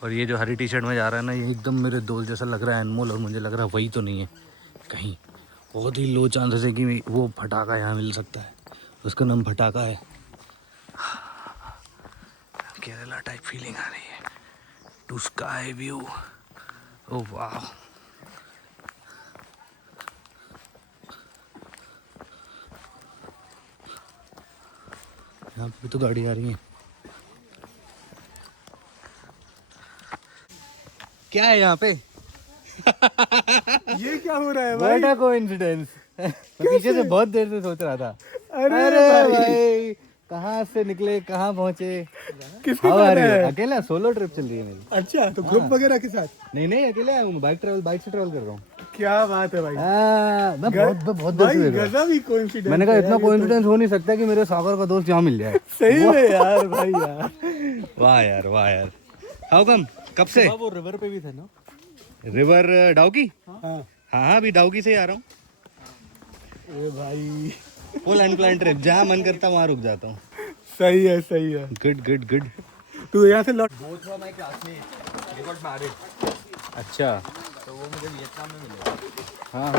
और ये जो हरी टी शर्ट में जा रहा है ना, ये एकदम मेरे दोस्त जैसा लग रहा है, अनमोल, और मुझे लग रहा है वही तो नहीं है कहीं। बहुत ही लो चांसेस है कि वो फटाका यहाँ मिल सकता है, उसका नाम फटाका है। केरला टाइप फीलिंग आ रही है। टू स्काई व्यू, ओह वाह। यहाँ पे भी तो गाड़ी आ रही है। क्या है यहाँ पे? ये क्या हो रहा है भाई? What a coincidence! मैं पीछे से बहुत देर से सोच रहा था। अरे भाई कहाँ से निकले, कहाँ पहुँचे? किसके How साथ are you? है? अकेला सोलो ट्रिप चल रही है मेरी। अच्छा, तो ग्रुप वगैरह के साथ? नहीं अकेला आया हूँ, बाइक से ट्रैवल कर रहा हूँ। क्या बात है भाई? मैं बहुत देर भाई से देख रहा हूँ। गजब ही कोइंसिडेंस। मैंने कहा है इतना यार, ये कोइंसिडेंस हो नहीं सकता कि मेरे सागर का दोस्त यहाँ मिल जाए। तो सही में यार भाई यार। वाह यार। How come? कब से? वो रिवर पे भी थे ना? रिवर डाउकी? हाँ। हाँ अभी डाउकी से ही आ रहा हूँ। अरे भाई फुल अनप्लान ट्रिप, जहाँ मन करता वहाँ रुक जाता हूँ। सही है। गुड। तू यहाँ से लौट। अच्छा, तो वो मुझे वियतनाम में मिले। हाँ वो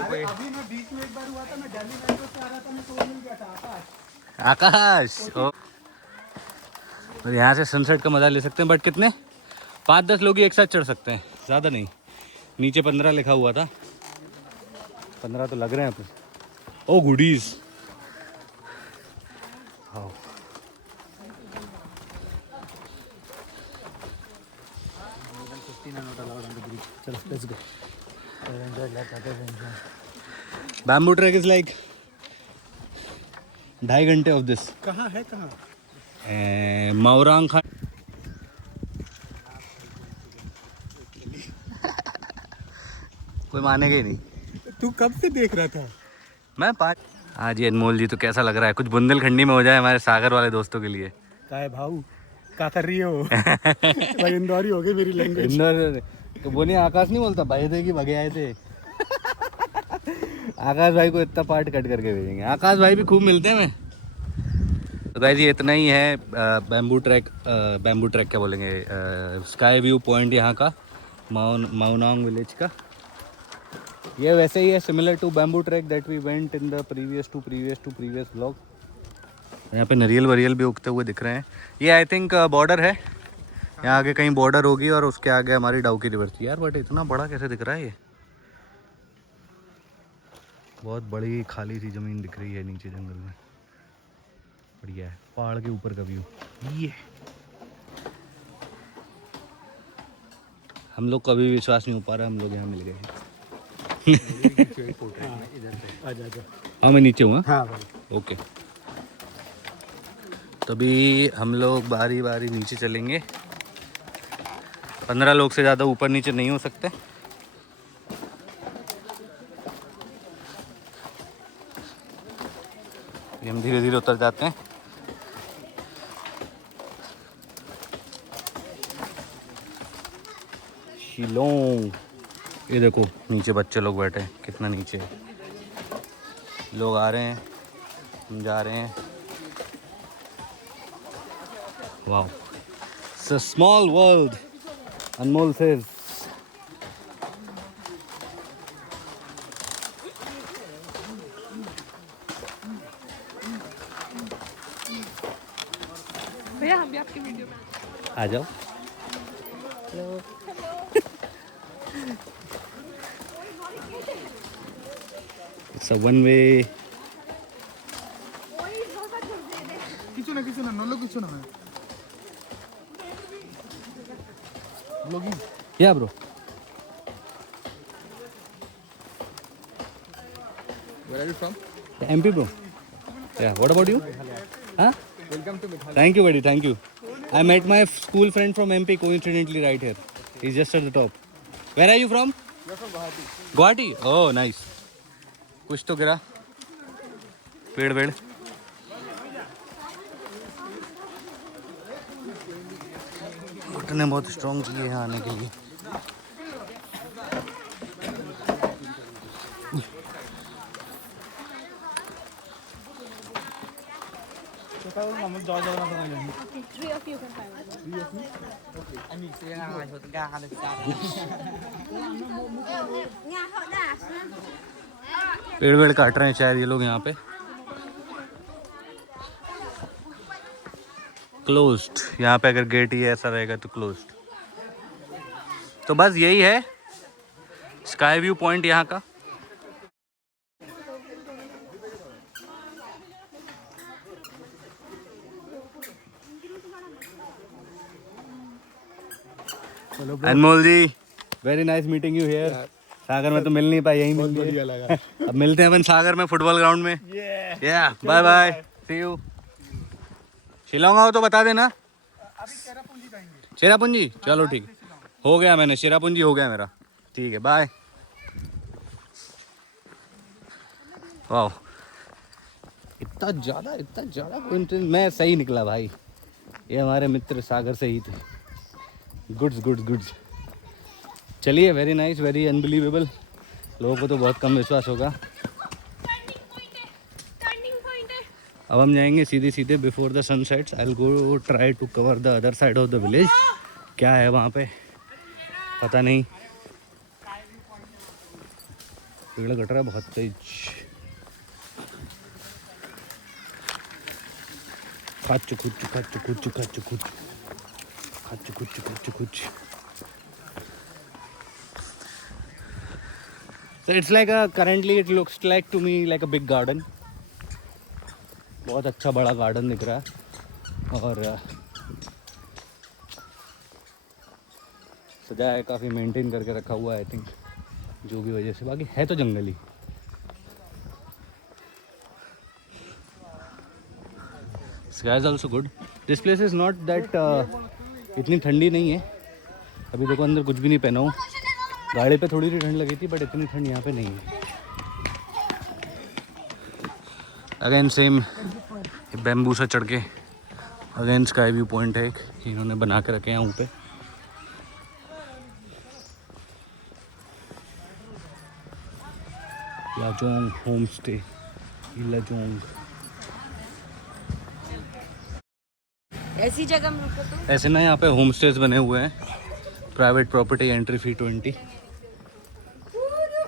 अभी मैं बीच में एक बार हुआ था, मैं दिल्ली मेट्रो से आ रहा था, मैं तो मिल गया था आकाश। और यहाँ से सनसेट का मज़ा ले सकते हैं, बट कितने 5-10 लोग ही एक साथ चढ़ सकते हैं, ज़्यादा नहीं। नीचे 15 लिखा हुआ था, 15 तो लग रहे हैं ओ गुडीज। हाँ बैम्बू ट्रैक इज लाइक 2.5 घंटे ऑफ दिस। कहाँ है कहाँ? मावरांग खान। कोई मानेगा ही नहीं। तू कब से देख रहा था? मैं 5। हाँ जी अनमोल जी, तो कैसा लग रहा है? कुछ बुंदेलखंडी में हो जाए हमारे सागर वाले दोस्तों के लिए। का है भाऊ, क्या कर रही हो? भाई इंदौरी हो गई मेरी लैंग्वेज। इंदौर तो वो नहीं, आकाश नहीं बोलता भाई थे कि भगे आए थे। आकाश भाई को इतना पार्ट कट करके भेजेंगे। आकाश भाई भी खूब मिलते हैं मैं। तो गाइस ये इतना ही है बैम्बू ट्रैक क्या बोलेंगे, स्काई व्यू पॉइंट यहाँ का, माउनांग विलेज का। ये वैसे ही है, similar to bamboo track that we went in the previous blog. यहाँ पे नारियल वरियल भी उगते हुए दिख रहे हैं। ये आई थिंक बॉर्डर है, यहाँ आगे कहीं बॉर्डर होगी और उसके आगे हमारी डाउकी रिवर थी। यार बट इतना बड़ा कैसे दिख रहा है? ये बहुत बड़ी खाली सी ज़मीन दिख रही है नीचे जंगल में। बढ़िया है, पहाड़ के ऊपर का व्यू। ये हम लोग को अभी विश्वास नहीं हो पा रहा, हम लोग यहाँ मिल गए। हाँ मैं नीचे हूँ। हाँ भाई ओके, तो अभी हम लोग बारी बारी नीचे चलेंगे। 15 लोग से ज़्यादा ऊपर नीचे नहीं हो सकते। हम धीरे धीरे उतर जाते हैं। शिलोंग, ये देखो नीचे बच्चे लोग बैठे हैं, कितना नीचे है। लोग आ रहे हैं, हम जा रहे हैं। Wow, it's a small world, Anmol says. भैया हम भी आपकी वीडियो में आ जाओ। It's a one way. কিছু না নলো কিছু না blogging. Yeah, bro. Where are you from? MP, bro. Yeah. What about you? Huh? Welcome to Meghalaya. Thank you, buddy. Thank you. I met my school friend from MP coincidentally right here. He's just at the top. Where are you from? You're from Guwahati. Guwahati. Oh, nice. कुछ तो गिरा पेड़ वेड़। घुटने बहुत strong चाहिए यहाँ आने के लिए। Three of you can find पेड़ वेड़ काट रहे हैं शायद ये लोग यहाँ पे। क्लोज्ड, यहाँ पे अगर गेट ही ऐसा रहेगा तो क्लोज्ड। तो बस यही है स्काई व्यू पॉइंट यहाँ का। Anmol ji, very nice meeting you here. सागर में तो मिल नहीं पाए, यहीं मिल बढ़िया लगा। अब मिलते हैं अपन सागर में फुटबॉल ग्राउंड में। या bye bye, see you. Shillong आओ तो बता देना। अभी चेरापूंजी जाएंगे। चेरापूंजी, चलो ठीक हो गया, मैंने चेरापूंजी हो गया मेरा। ठीक है, बाय। वाह, इतना ज़्यादा कोइंसिडेंस, मैं सही निकला भाई। ये हमारे मित्र सागर से ही थे। गुड्स। चलिए, वेरी नाइस, वेरी अनबिलीवेबल। लोगों को तो बहुत कम विश्वास होगा। अब हम जाएंगे सीधे before the sunsets. I will go try to cover the other side of the village. क्या है वहाँ पे पता नहीं। पेड़ कट रहा है बहुत तेज। So it's like a currently it looks like to me like a big garden. बहुत अच्छा बड़ा गार्डन दिख रहा है और सजाया है, काफ़ी मेंटेन करके रखा हुआ है आई थिंक, जो भी वजह से, बाकी है तो जंगल ही। Sky is also good. This place is not that इतनी ठंडी नहीं है। अभी देखो अंदर कुछ भी नहीं पहना हूँ, गाड़ी पे थोड़ी सी ठंड लगी थी बट इतनी ठंड यहाँ पे नहीं है। अगेन सेम बैम्बू से चढ़ के अगेन स्काई व्यू पॉइंट है एक, इन्होंने बना के रखे हैं यहाँ पे। Lajong home stay, Lajong. ऐसी जगह में रुको तो ऐसे ना यहाँ पे होम स्टेज बने हुए हैं, प्राइवेट प्रॉपर्टी, एंट्री फी 20।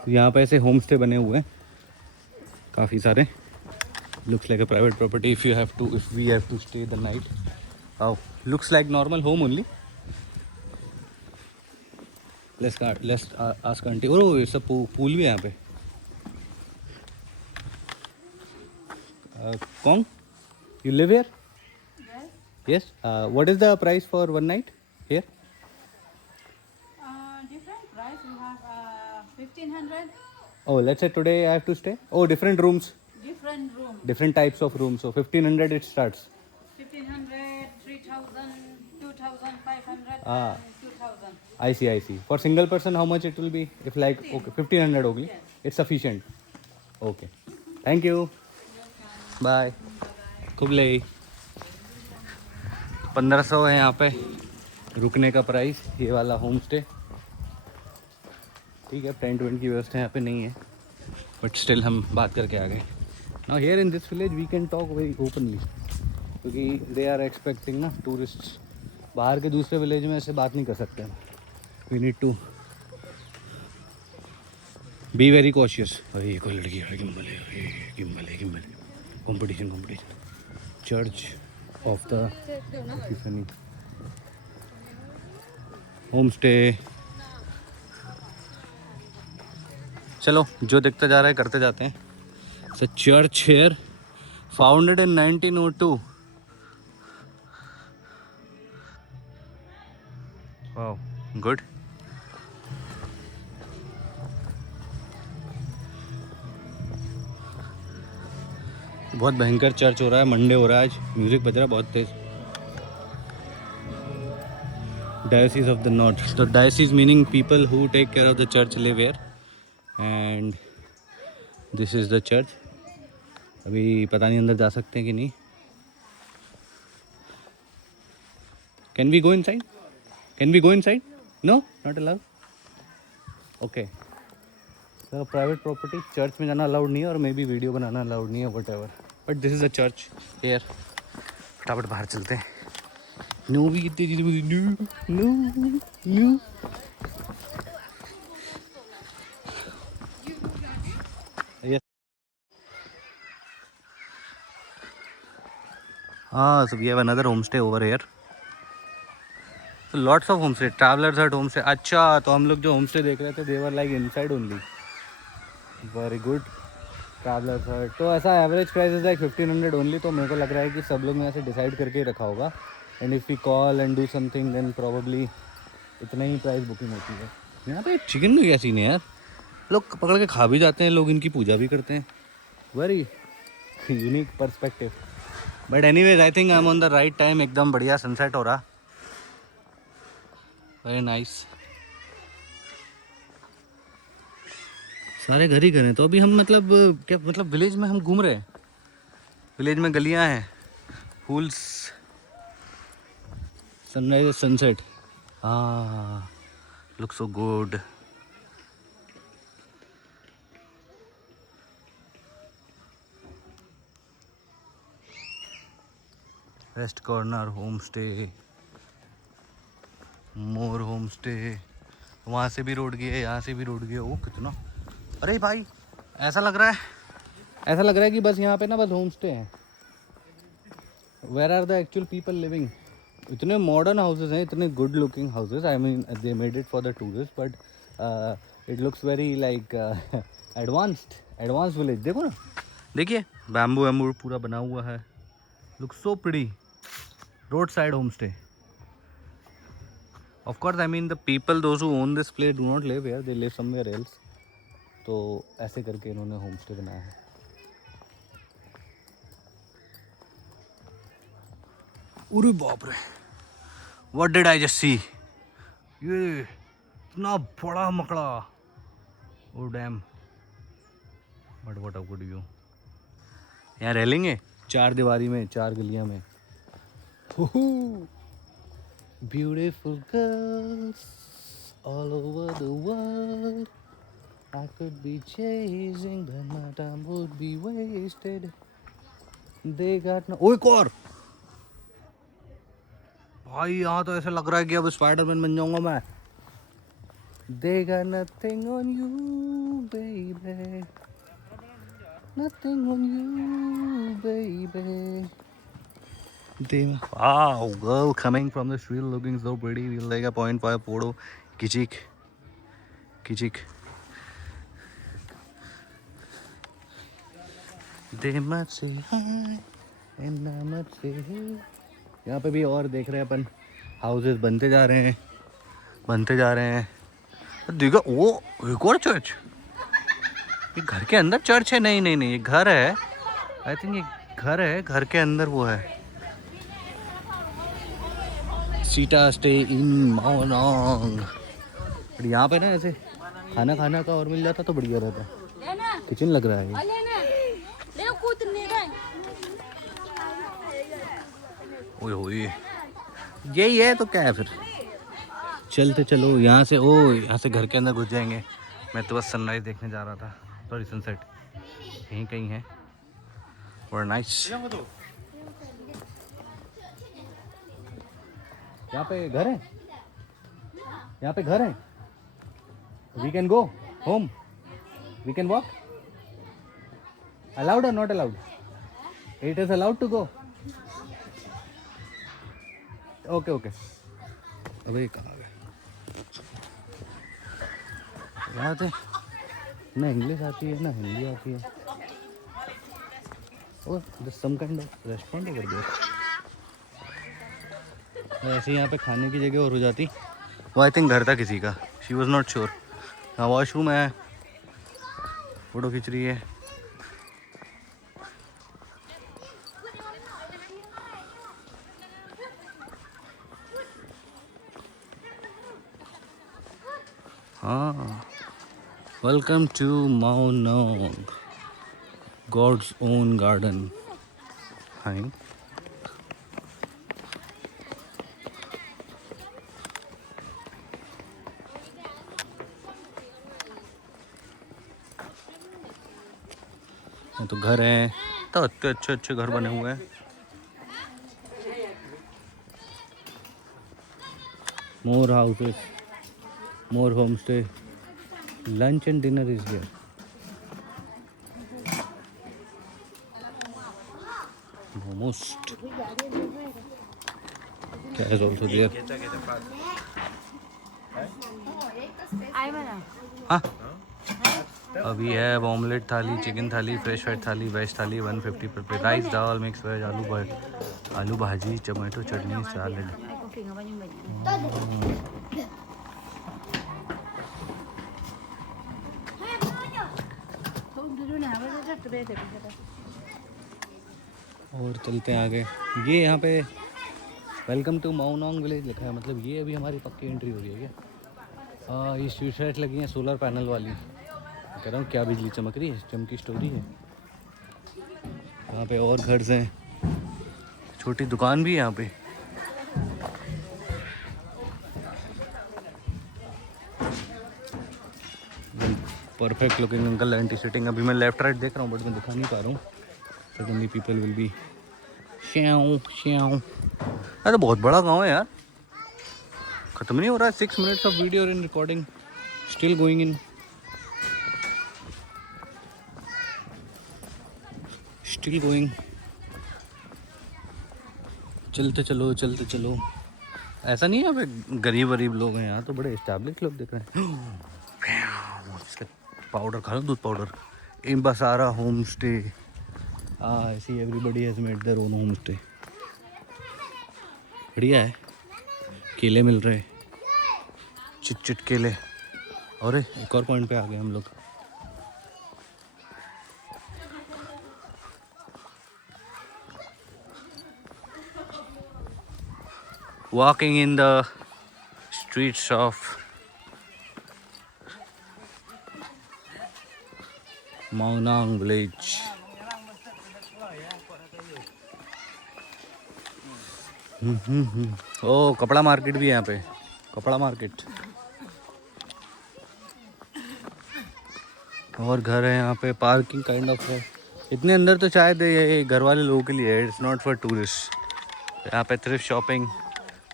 यहाँ पे ऐसे होम स्टे बने हुए हैं काफ़ी सारे। Looks like a private property if we have to stay the night. How looks like normal home only. Let's ask aunty. Oh it's a pool भी है यहाँ पे। कौन you live here? Yes. What is the price for one night here? Different price. We have 1500. Oh, let's say today I have to stay. Oh, different rooms, Different room. different types of rooms. So 1500 it starts. 1500, 3000, 2500, Ah. and 2000. I see, I see. For single person, how much it will be? If like okay, 1500 only. It's sufficient. Okay. Thank you. Bye. Kublai. 1500 है यहाँ पे रुकने का price, ये वाला home stay. ठीक है, tent went की व्यवस्था यहाँ पे नहीं है बट स्टिल हम बात करके आ गए। Now here in this village we can talk very openly, क्योंकि दे आर एक्सपेक्टिंग ना टूरिस्ट्स। बाहर के दूसरे विलेज में ऐसे बात नहीं कर सकते हम। We need to be very cautious. ये कोई लड़की है, गिम्बल है, गिम्बल है, gimbal. Competition competition. Church of the Epiphany home stay. चलो जो दिखता जा रहा है करते जाते हैं। So church here founded in 1902. Wow, good. बहुत भयंकर चर्च हो रहा है, मंडे हो रहा है आज, म्यूजिक बज रहा है बहुत तेज। Diocese of the North. So diocese meaning people who take care of the church live here, and this is the church. अभी पता नहीं अंदर जा सकते हैं कि नहीं। Can we go inside? Can we go inside? No, not allowed. Okay. So private property, church में जाना अलाउड नहीं है और मे बी वीडियो बनाना अलाउड नहीं है, whatever. But this is a church here. फटाफट बाहर चलते हैं। नो भी नो नो नो। हाँ, so we have another homestay over here. So lots of homestay, travelers at homestay. अच्छा, तो हम लोग जो homestay देख रहे थे, they were like inside only. Very good. Travelers hut. तो ऐसा average price is like 1500 only. तो मेरे को लग रहा है कि सब लोग ने ऐसे डिसाइड करके ही रखा होगा। And if we call and do something then probably इतना ही प्राइस बुकिंग होती है। यहाँ पे चिकन का क्या सीन है यार, लोग पकड़ के खा भी जाते हैं, लोग इनकी पूजा भी करते हैं। Very unique perspective. But anyways I think I am on the right time. एकदम बढ़िया सनसेट हो रहा, वेरी नाइस। सारे घर ही घर हैं। तो अभी हम मतलब क्या मतलब विलेज में हम घूम रहे हैं। विलेज में गलियां हैं, फूल्स, सनराइज सनसेट। हाँ, look so good. West corner home stay, more home stay. वहाँ से भी रोड गई है, यहाँ से भी रोड गई है। वो कितना, अरे भाई ऐसा लग रहा है कि बस यहाँ पे ना बस होम स्टे है। Where are the actual people living? इतने मॉडर्न हाउसेस हैं, इतने good looking houses. I mean they made it for the tourist, but it looks very like advanced village. देखो ना, देखिए बैम्बू वैम्बू पूरा बना हुआ है। Looks so pretty. Road side home stay. Of course I mean the people those who own this place do not live here, they live somewhere else. तो ऐसे करके इन्होंने होम स्टे बनाया है। अरे बाप रे, what did I just see, ये इतना बड़ा मकड़ा। Oh damn, but what could you. यहाँ रेलिंग है 4 दीवारी में, 4 गलियां में। Beautiful girls all over the world, I could be chasing but my time would be wasted. They got no... ओए एक और भाई, यहाँ तो ऐसा लग रहा है कि अब स्पाइडरमैन बन जाऊंगा मैं। They got nothing on you, baby. Nothing on you, baby. They... Wow, girl coming from the street looking so pretty. We'll take a 0.5 photo. Kichik. They must say hi and I must say hey. यहाँ पे भी और देख रहे हैं अपन, houses बनते जा रहे हैं। देखो वो एक और चर्च, ये घर के अंदर चर्च है। नहीं ये घर है, आई थिंक ये घर है, घर के अंदर वो है। सीटा स्टे इन माओ नॉन्ग। बट यहाँ पे ना ऐसे खाना का और मिल जाता तो बढ़िया रहता। किचन लग रहा है ये। ओए यही है तो क्या है फिर। चलते चलो यहाँ से। यहाँ से घर के अंदर घुस जाएंगे। मैं तो बस सनराइज देखने जा रहा था, सॉरी सनसेट। यहीं कहीं है और नाइस। यहाँ पे घर है। We can go home, we can walk. Allowed और not allowed? It is allowed to go. Okay. अबे कहाँ गए याद है ना, इंग्लिश आती है ना हिंदी आती है। Oh this some kind of restaurant over there. ऐसे यहाँ पे खाने की जगह और हो जाती। वो आई थिंक घर था किसी का, शी वॉज नॉट श्योर। हाँ वॉशरूम है, फोटो खींच रही है। हाँ, welcome to Mawlynnong, God's own garden. हाँ तो घर हैं, तो अच्छे घर बने हुए हैं। More houses, more home stay, lunch and dinner is there. Most क्या इज ऑल्सो देयर। हाँ अभी है ऑमलेट थाली, चिकन थाली, फ्रेश वेज थाली, वेज थाली 150 पर प्लेट। राइस, दाल, मिक्स वेज, आलू भाजी, टमाटो चटनी, सैलेड। और चलते हैं आगे। ये यहाँ पे वेलकम टू माओ नॉन्ग विलेज लिखा है, मतलब ये अभी हमारी पक्की एंट्री हो रही है क्या। ये स्ट्रीट लाइट लगी हैं सोलर पैनल वाली। कह रहा हूँ क्या बिजली चमक रही है, चमकी स्टोरी है। यहाँ पे और घर हैं, छोटी दुकान भी है यहाँ पे। Perfect looking uncle anti sitting. अभी मैं लेफ्ट राइट देख रहा हूँ बट मैं दिखा नहीं पा रहा हूँ। सडनली पीपल विल बी श्याऊ श्याऊ। अरे बहुत बड़ा गांव है यार, ख़त्म नहीं हो रहा है। 6 minutes of video in recording, still going in, still going. चलते चलो। ऐसा नहीं है यहाँ पे गरीब लोग हैं, यहाँ तो बड़े एस्टैब्लिश लोग दिख रहे हैं। पाउडर खा लो, दूध पाउडर। इम्बासारा home stay. I see everybody has made their own home stay. बढ़िया है, केले मिल रहे, चिट केले। और एक और पॉइंट पे आ गए हम लोग। Walking in the streets of Mawlynnong village. ओ कपड़ा मार्केट भी है यहाँ पे, कपड़ा मार्केट। और घर है यहाँ पे, पार्किंग काइंड ऑफ है। इतने अंदर तो शायद ये घर वाले लोगों के लिए है, इट्स नॉट फॉर टूरिस्ट। यहाँ पे थ्रिफ्ट शॉपिंग,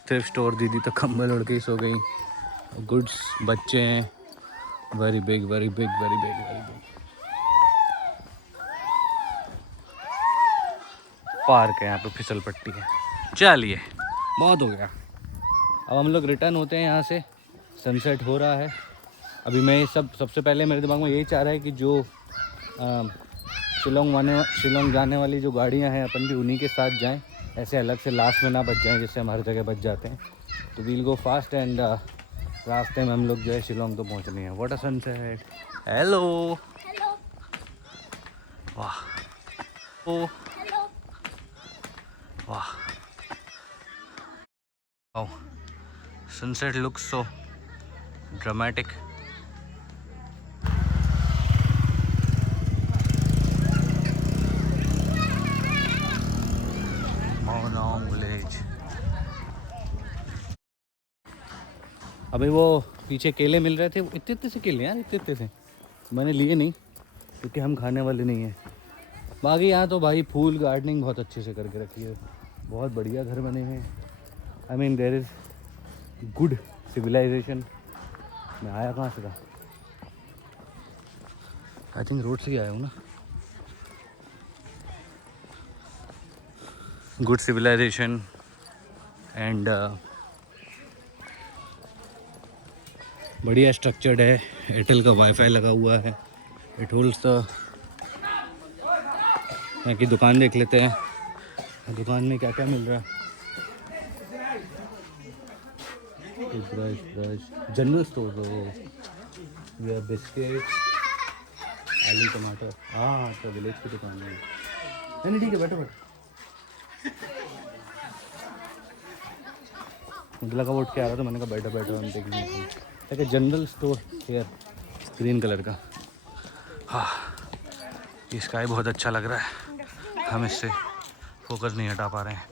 थ्रिफ्ट स्टोर। दीदी तो कंबल उड़ के ही सो गई। गुड्स, बच्चे हैं। Very big very big very big very big. Park है यहाँ पे, फिसल पट्टी है। चलिए बहुत हो गया, अब हम लोग रिटर्न होते हैं यहाँ से। सनसेट हो रहा है अभी। मैं सबसे पहले मेरे दिमाग में यही चाह रहा है कि जो शिलोंग जाने वाली जो गाड़ियाँ हैं अपन भी उन्हीं के साथ जाएं, ऐसे अलग से लास्ट में ना बच जाएं, जिससे हम हर जगह बच जाते हैं। तो वील गो फास्ट एंड रास्ते में हम लोग जो है शिलोंग तो पहुँचनी है। What a sunset. हेलो वाह, ओ वाह, wow, sunset looks so dramatic. Mawlynnong village. अभी वो पीछे केले मिल रहे थे, इतने इतने से केले यार, इतने से। मैंने लिए नहीं क्योंकि हम खाने वाले नहीं हैं। बाकी यहाँ तो भाई फूल गार्डनिंग बहुत अच्छे से करके रखी है, बहुत बढ़िया घर बने हैं। I mean there is good civilisation. मैं आया कहाँ से था? आई थिंक रोड से ही आया हूँ ना। गुड सिविलाइजेशन एंड बढ़िया स्ट्रक्चर्ड है। एयरटेल का वाईफाई लगा हुआ है। It holds the. यहाँ की दुकान देख लेते हैं, दुकान में क्या क्या मिल रहा है। ब्रश जनरल स्टोर है। ये बिस्किट, आलू टमाटर। हाँ तो विलेज की दुकान है। नहीं ठीक है, बैठो बैठो। मुझे लगा वो उठ के आ रहा तो मैंने कहा बैठो बैठो, हम देखेंगे। एक general store here, green colour का। हाँ ये स्काई बहुत अच्छा लग रहा है, हम इससे फोकस नहीं हटा पा रहे हैं।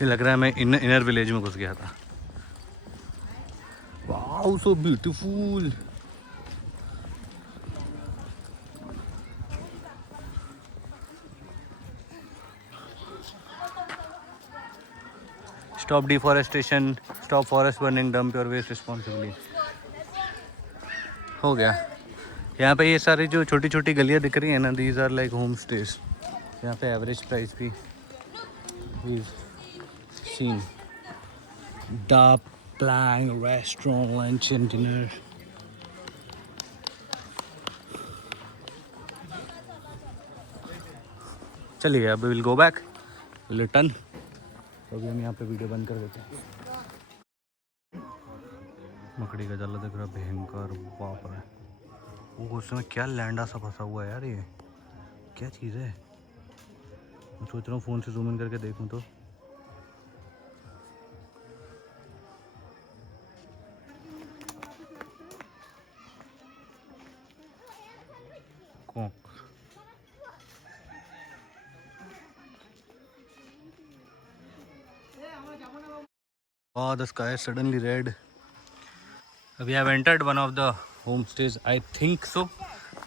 ये लग रहा है मैं इनर विलेज में घुस गया था। Wow so beautiful. Stop deforestation, stop forest burning, dump your waste responsibly. हो गया। यहाँ पे ये सारी जो छोटी छोटी गलियाँ दिख रही हैं ना, these are like home stays. यहाँ पे एवरेज प्राइस भी is seen. The Plang restaurant, lunch and dinner. चलिए अब विल गो बैक, रिटर्न। तो अभी हम यहाँ पे वीडियो बंद कर देते हैं। मकड़ी का जाला दिख रहा भयंकर, बाप रे। वो उसमें क्या लैंडा सा फंसा हुआ है यार, ये क्या चीज़ है? मैं सोच रहा हूँ फ़ोन से जूम इन करके देखूँ तो। Oh, the sky is suddenly red. We have entered one of the homestays, I think so.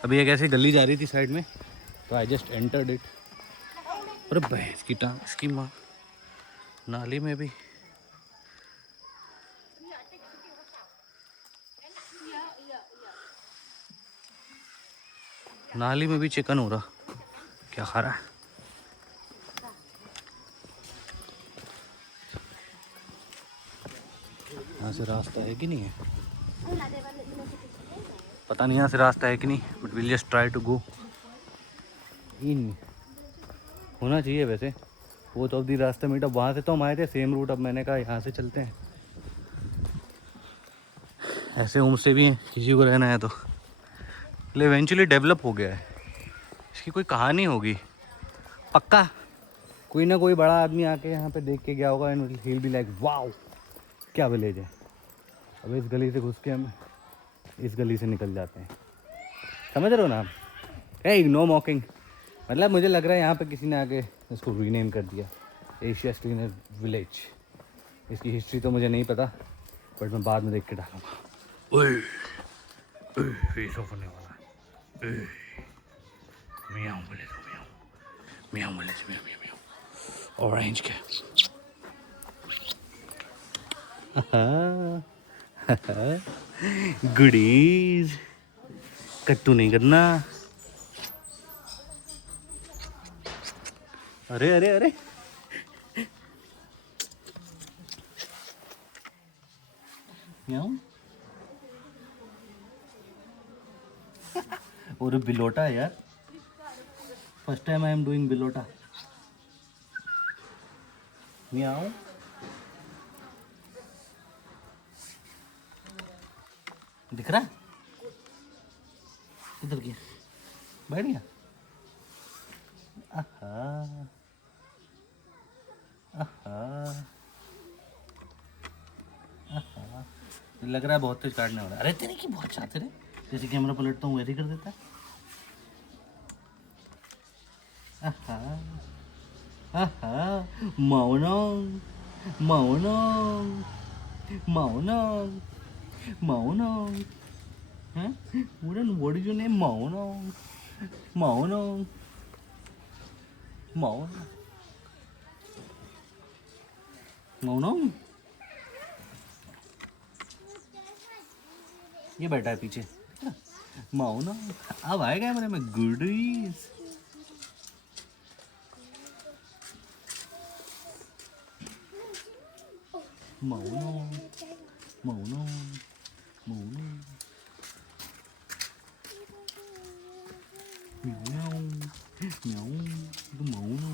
अभी एक ऐसी गली जा रही थी साइड में, तो I just entered it. अरे भैंस की टांग, इसकी माँ। नाली में भी चिकन हो रहा। क्या खा रहा है? यहाँ से रास्ता है कि नहीं है, पता नहीं यहाँ से रास्ता है कि नहीं, but will just try to go in. होना चाहिए वैसे, वो तो अब दी रास्ता मीट। अब वहाँ से तो हम आए थे सेम रूट, अब मैंने कहा यहाँ से चलते हैं। ऐसे होम स्टे भी हैं किसी को रहना है तो। इवेंचुअली डेवलप हो गया है, इसकी कोई कहानी होगी पक्का। कोई ना कोई बड़ा आदमी आके यहाँ पे देख के गया होगा and he will be like wow क्या विलेज है। अब इस गली से घुस के हम इस गली से निकल जाते हैं, समझ रहे हो ना आप? हे नो मॉकिंग, मतलब मुझे लग रहा है यहाँ पे किसी ने आके इसको रीनेम कर दिया एशियाज़ क्लीनेस्ट विलेज। इसकी हिस्ट्री तो मुझे नहीं पता, बट मैं बाद में देख के डालूंगा। ओए फेस ऑफ होने वाला है। मियाँ बोले तो मियाँ, मियाँ बोले तो मियाँ मियाँ मियाँ। ऑरेंज के गुडीज, कट्टू नहीं करना। अरे अरे अरे और बिलोटा है यार, first time I am doing बिलोटा। म्याऊ दिख रहा, इधर गया, बैठ गया। आहा आहा आहा, लग रहा है बहुत तेज काटने वाला। अरे तेरे की बहुत चाहते रे, जैसे कैमरा पलटता हूँ वैसे कर देता है। आहा आहा, मौनो मौनो मौनो मौनो, huh? What is your name? Mauno. Mauno. Mauno. Mauno. ये बैठा है पीछे। मौनो। अब आएगा मेरे में गुडीज। मौनो। मौनो। मौनो। म्याऊ म्याऊ मौनो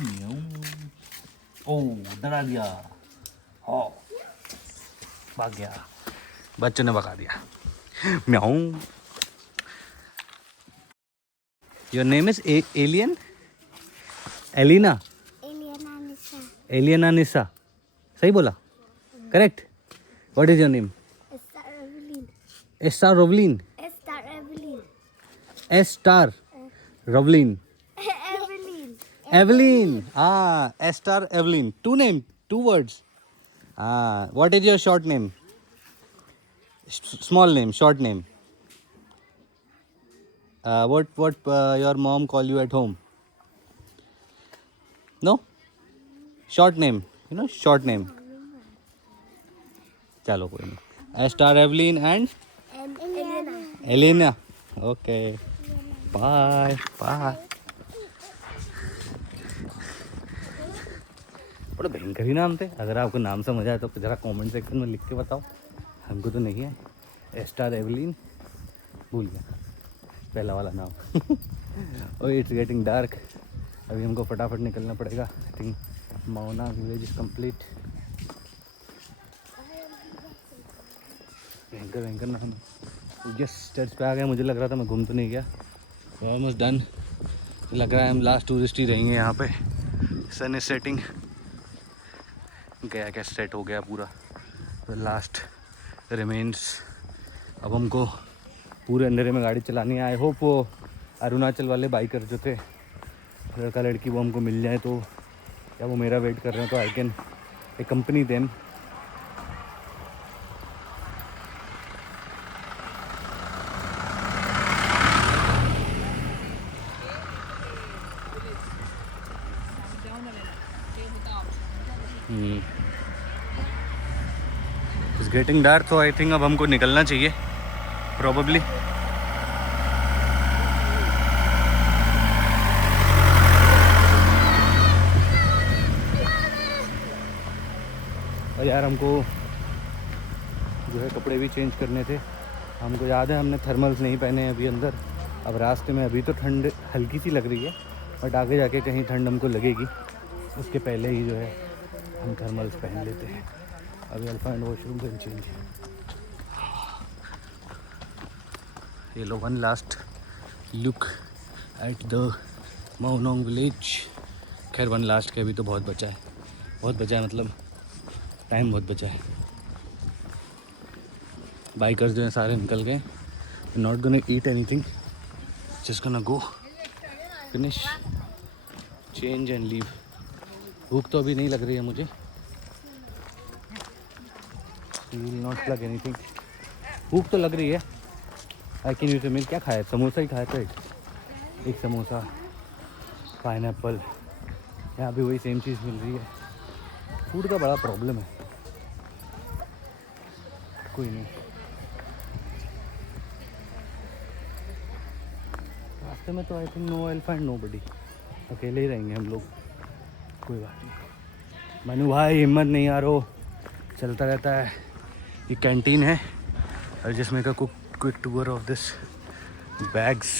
म्याऊ। ओह उधर आ गया, हो भाग गया, बच्चों ने भगा दिया। म्याऊ। Your name is alien, Elina, Eliana Nisa, सही बोला, correct. What is your name? Star Rovelin. Star Evelyn. Star Rovelin. Evelyn. Evelyn. Ah, Star Evelyn. Two name, two words. Ah, what is your short name? Small name, short name. What your mom call you at home? No? Short name. You know, short name. चलो कोई नहीं। Star Evelyn and Elena. Elena. Okay. Bye. Bye. बड़े भयंकर ही नाम थे। अगर आपको नाम समझ आए तो ज़रा कमेंट सेक्शन में लिख के बताओ, हमको तो नहीं है। स्टार एवलिन भूल गया पहला वाला नाम। और इट्स गेटिंग डार्क, अभी हमको फटाफट निकलना पड़ेगा। आई थिंक मौना विलेज इज कंप्लीट। भयंकर भयंकर नाम है। जस्ट चर्च पे आ गए, मुझे लग रहा था मैं घूम तो नहीं गया। ऑलमोस्ट डन, लग रहा है हम लास्ट टूरिस्ट ही रहेंगे यहाँ पे। सन इज सेटिंग, गया क्या सेट हो गया पूरा, तो लास्ट रिमेन्स। अब हमको पूरे अंधेरे में गाड़ी चलानी है। आई होप वो अरुणाचल वाले बाइकर जो थे, लड़का लड़की, वो हमको मिल जाए तो, या वो मेरा वेट कर रहे हैं तो I can accompany them। It's getting dark, तो आई थिंक अब हमको निकलना चाहिए प्रॉबेबली। और यार हमको जो है कपड़े भी चेंज करने थे। हमको याद है हमने थर्मल्स नहीं पहने हैं अभी अंदर। अब रास्ते में अभी तो ठंड हल्की सी लग रही है, बट आगे जाके कहीं ठंड हमको लगेगी, उसके पहले ही जो है हम थर्मल्स पहन लेते हैं। अभी alpha and washroom and change. ये लो one last look at the Mawlynnong village. खैर वन लास्ट के अभी तो बहुत बचा है, बहुत बचा है, मतलब टाइम बहुत बचा है। बाइकर्स जो हैं सारे निकल गए। Not gonna eat anything, just gonna go finish change and leave. भूख तो अभी नहीं लग रही है मुझे। Will not plug anything. भूख तो लग रही है। आई कैन यूज मिल। क्या खाया? समोसा ही खाया था एक समोसा, पाइनएप्पल। यहाँ भी वही सेम चीज़ मिल रही है। फूड का बड़ा प्रॉब्लम है। कोई नहीं, रास्ते में तो I think no I find no buddy. अकेले ही रहेंगे हम लोग, कोई बात नहीं। मनु भाई हिम्मत नहीं यारो, चलता रहता है। ये कैंटीन है और जिसमें का quick tour of this bags.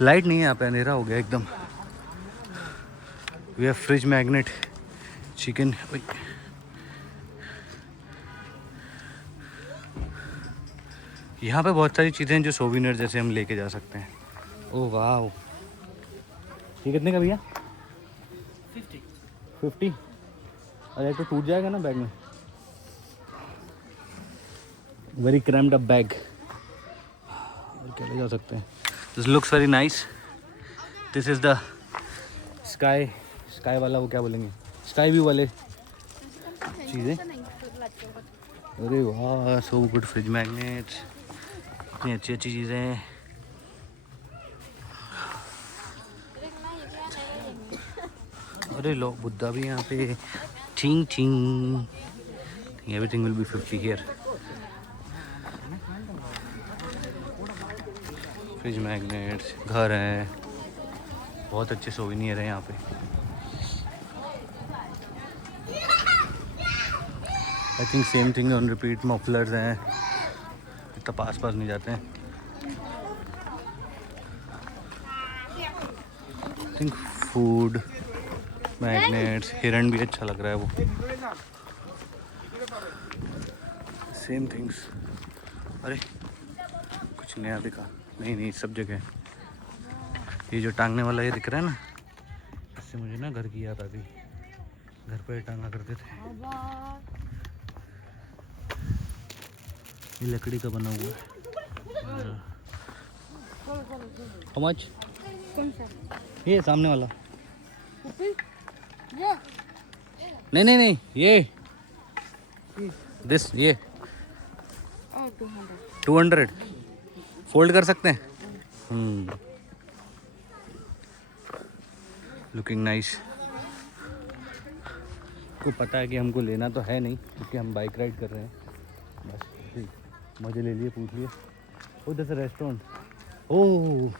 Light नहीं है यहाँ पे, अंधेरा हो गया एकदम। We have fridge magnet chicken. यहाँ पे बहुत सारी चीज़ें हैं जो सोविनियर जैसे हम लेके जा सकते हैं। ओह वाह, ये कितने का भैया? 50। अरे तो टूट जाएगा ना बैग में। Very crammed up bag. और क्या ले जा सकते हैं? This looks very nice. This is the sky वाला, वो क्या बोलेंगे, स्काई व्यू वाले चीज़ें। अरे वाह, सो गुड। फ्रिज मैग्नेट्स, इतनी अच्छी अच्छी चीज़ें। अरे लो, बुद्धा भी यहाँ पे। चिंग चिंग। Everything will be 50 here. Fridge magnets, घर हैं, बहुत अच्छे सोविनियर हैं यहाँ पे। I think same thing on repeat. Mufflers हैं, इतना पास नहीं जाते हैं। I think food magnets. हिरन भी अच्छा लग रहा है वो। Same things. अरे कुछ नया दिखा? नहीं, सब जगह है। ये जो टांगने वाला ये दिख रहा है ना, इससे मुझे ना घर की याद आती। घर पे टांगा करते थे। ये लकड़ी का बना हुआ है। How much? कौन सा? ये सामने वाला। नहीं, ये दिस, ये 200। फोल्ड कर सकते हैं। Looking nice. को पता है कि हमको लेना तो है नहीं, क्योंकि हम बाइक राइड कर रहे हैं। बस मजे ले लिए, पूछ लिए। Oh this restaurant. Oh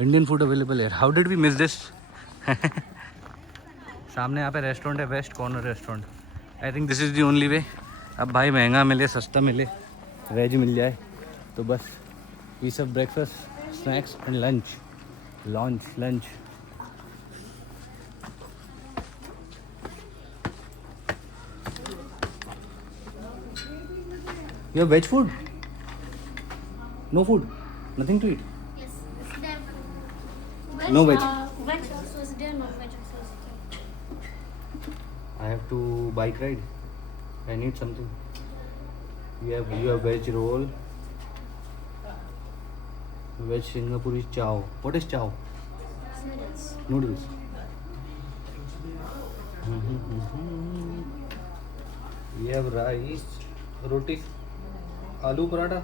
Indian food available है। How did we miss this? सामने यहाँ पे रेस्टोरेंट है, west corner restaurant. I think this is the only way. अब भाई महंगा मिले सस्ता मिले, वेज मिल जाए तो बस। वी सब breakfast, snacks and lunch. You have veg food? No food? Nothing to eat? Yes, it's there. No veg. Veg also is there, not veg also is there. I have to bike ride. I need something. You have veg roll. Veg Singapore chow. What is chow? Noodles. We have rice, roti, aloo paratha.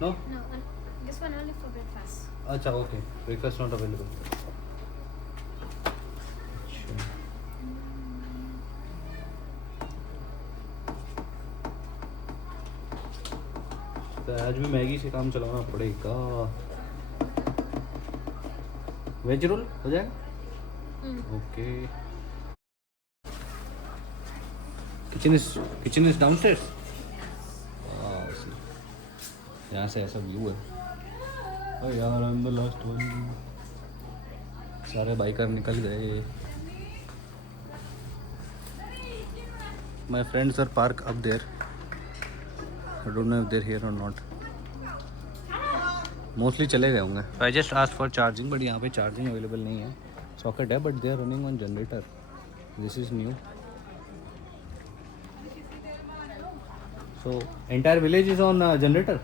No? No, this one only for breakfast. अच्छा okay, breakfast not available. तो आज भी Maggi से काम चलाना पड़ेगा। Veg roll हो जाएगा? ओके। Kitchen is downstairs. यहाँ से ऐसा व्यू है। ओ यार I am the last one. सारे बाइकर निकल गए। My friends are park up there. I don't know if there here और नॉट। मोस्टली चले गए होंगे। I just asked for charging but यहाँ पे चार्जिंग अवेलेबल नहीं है। सॉकेट है but they are running on generator. This is new. So entire village is on generator?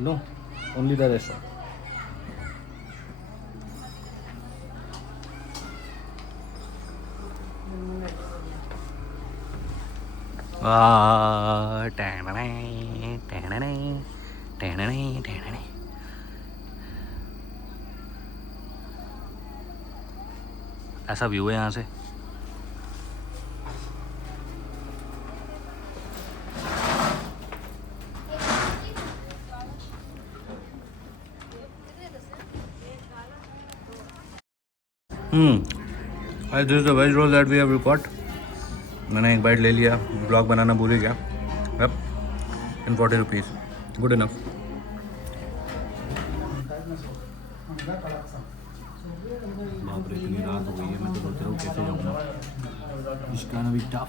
No, only the restaurant. ऐसा व्यू है यहाँ से। This is the veg roll that we have record. मैंने एक bite ले लिया, blog बनाना भूल ही गया। अब इन 40 रुपीज़, गुड इनफ। बाप रे इतनी रात हो गई है, मैं तो सोच रहा हूँ कैसे जाऊँगा। इसका ना भी टफ।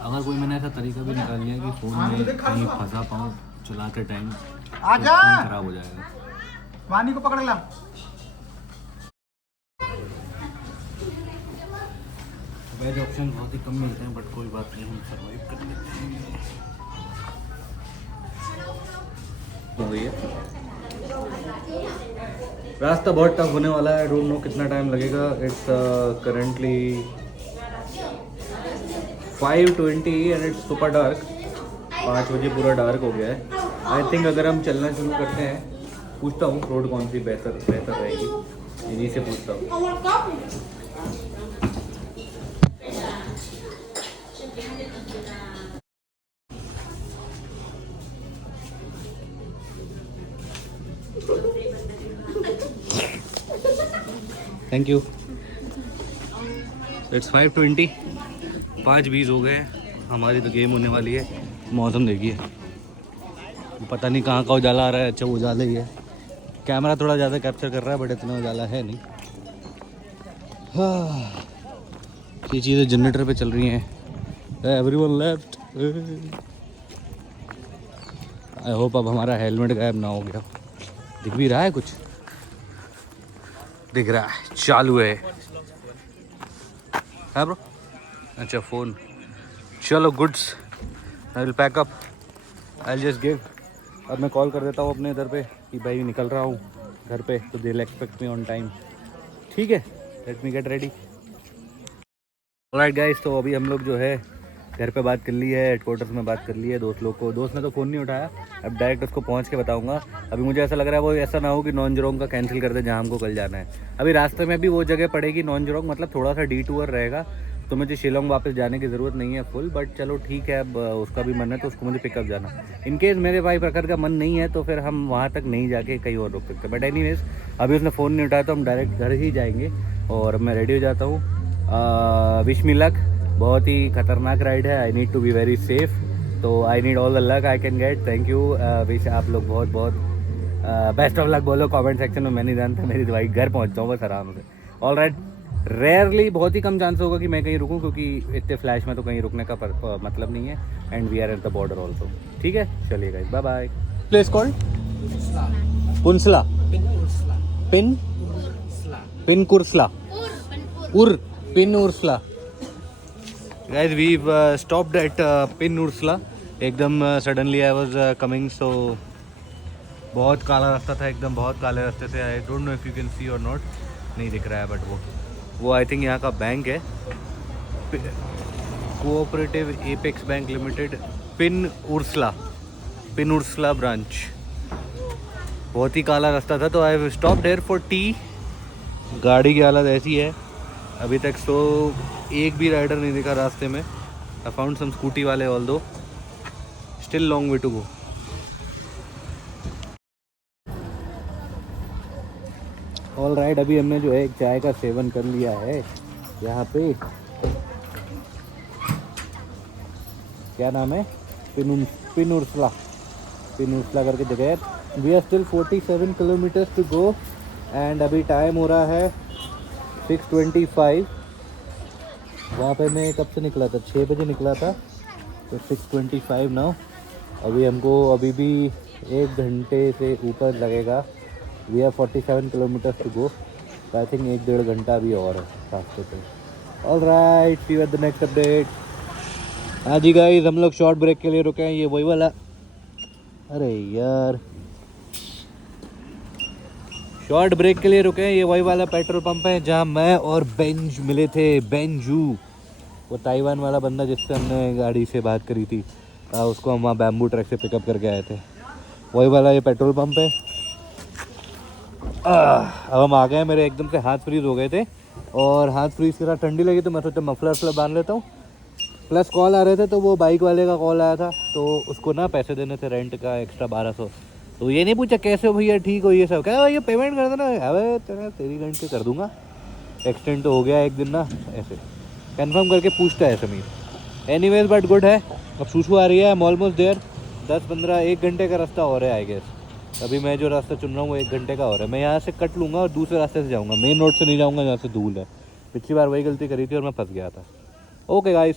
अगर कोई मैंने ऐसा तरीका भी निकाल लिया कि फ़ोन में कहीं फंसा पाऊँ चलाते टाइम, आजा खराब हो जाएगा। वानी को पकड़ ला। वेज ऑप्शन बहुत ही कम मिलते हैं बट कोई बात नहीं, हम सर्वाइव कर लेते हैं। हो गई है। रास्ता बहुत टफ होने वाला है। आई डोंट नो कितना टाइम लगेगा। It's currently 5:20 and it's super dark. 5 बजे पूरा डार्क हो गया है। आई थिंक अगर हम चलना शुरू करते हैं, पूछता हूँ रोड कौन सी बेहतर रहेगी, इन्हीं से पूछता हूँ। Thank you. इट्स 5:20, 5:20 हो गए। हमारी तो गेम होने वाली है। मौसम देखिए, पता नहीं कहाँ का उजाला आ रहा है। अच्छा उजाला ही है। कैमरा थोड़ा ज़्यादा कैप्चर कर रहा है बट इतना उजाला है नहीं। हाँ, ये चीज़ें जनरेटर पे चल रही हैं। Everyone left. आई होप अब हमारा हेलमेट गायब ना हो गया। दिख भी रहा है कुछ? दिख रहा है, चालू है। हाँ ब्रो, अच्छा फ़ोन। चलो goods, I will pack up, I will just give. अब मैं कॉल कर देता हूँ अपने इधर पे कि भाई निकल रहा हूँ घर पे, तो they will expect me on time. ठीक है, let me get ready. Alright guys, तो अभी हम लोग जो है घर पे बात कर ली है, हेडक्वार्टर्स में बात कर ली है दोस्त लोग को। दोस्त ने तो फ़ोन नहीं उठाया, अब डायरेक्ट उसको पहुंच के बताऊंगा। अभी मुझे ऐसा लग रहा है वो ऐसा ना हो कि नॉन जरोंग का कैंसिल कर दे जहाँ हमको कल जाना है। अभी रास्ते में भी वो जगह पड़ेगी नॉन जरोंग, मतलब थोड़ा सा डिटूर रहेगा, तो मुझे शिलोंग वापस जाने की ज़रूरत नहीं है फुल। बट चलो ठीक है, अब उसका भी मन है तो उसको मुझे पिकअप जाना। इन केस मेरे भाई प्रखर का मन नहीं है तो फिर हम वहाँ तक नहीं जाके कहीं और रुक सकते। बट एनीवेज अभी उसने फ़ोन नहीं उठाया तो हम डायरेक्ट घर ही जाएंगे। और मैं रेडी हो जाता हूँ। Wish me luck. बहुत ही खतरनाक राइड है। I need to be very safe, तो I need all the luck I can get. Thank you wish. आप लोग बहुत बहुत बेस्ट ऑफ लक बोलो कमेंट सेक्शन में। मैं नहीं जानता, मेरी भाई घर पहुंच जाऊँ बस आराम से। ऑल राइट, रेयरली बहुत ही कम चांस होगा कि मैं कहीं रुकूं, क्योंकि इतने फ्लैश में तो कहीं रुकने का मतलब नहीं है। And we are at the border also. ठीक है, चलिए guys, bye bye. Place called पुंसला, पिन कुर्सला, Pin Ursula. Guys, we've stopped at Pin Ursula. एकदम suddenly I was coming, so बहुत काला रास्ता था, एकदम बहुत काले रास्ते से। I don't know if you can see और नॉट, नहीं दिख रहा है बट वो आई थिंक यहाँ का बैंक है, cooperative apex bank limited, pin Ursula branch. बहुत ही काला रास्ता था, तो I stopped here for T. गाड़ी की हालत ऐसी है अभी तक, तो एक भी राइडर नहीं दिखा रास्ते में। आई फाउंड सम स्कूटी वाले, although still long way to go. All right, अभी हमने जो है एक चाय का सेवन कर लिया है यहाँ पे। क्या नाम है? पिनुर्सला करके जगह है। We are still 47 kilometres to go and अभी टाइम हो रहा है 6:25। वहाँ पे मैं कब से निकला था? 6 बजे निकला था, तो 6:25 नाउ। अभी हमको अभी भी 1 घंटे से ऊपर लगेगा। We are 47 kilometres to go, I think 1-1.5 घंटा अभी और है रास्ते पे। All right, see you at the next update. हाँ जी गाइस, हम लोग शॉर्ट ब्रेक के लिए रुके हैं। ये वही वाला, अरे यार, शॉर्ट ब्रेक के लिए रुके हैं। ये वही वाला पेट्रोल पंप है जहाँ मैं और बेंज मिले थे। बेंजू, वो ताइवान वाला बंदा जिससे हमने गाड़ी से बात करी थी, उसको हम वहाँ बैम्बू ट्रक से पिकअप करके आए थे। वही वाला ये पेट्रोल पंप है। अब हम आ गए। मेरे एकदम से हाथ फ्रीज हो गए थे और हाथ फ्रीज के साथ ठंडी लगी, तो मैं सोचा मफलर बांध लेता हूँ। प्लस कॉल आ रहे थे, तो वो बाइक वाले का कॉल आया था, तो उसको ना पैसे देने थे रेंट का एक्स्ट्रा 1200। तो ये नहीं पूछा कैसे हो भैया, ठीक हो, ये सब क्या भैया पेमेंट कर देना। अबे तेरी रेंट के कर दूंगा, एक्सटेंड तो हो गया एक दिन ना, ऐसे कंफर्म करके पूछता है समीर। एनीवेज बट गुड है। अब सुसु आ रही है, आई एम ऑलमोस्ट देयर। 10-15-1 घंटे का रास्ता और है आई गेस। अभी मैं जो रास्ता चुन रहा हूँ वो 1 घंटे का और है। मैं यहाँ से कट लूँगा और दूसरे रास्ते से जाऊँगा, मेन रोड से नहीं जाऊँगा जहाँ से धूल है। पिछली बार वही गलती करी थी और मैं फंस गया था। Okay guys.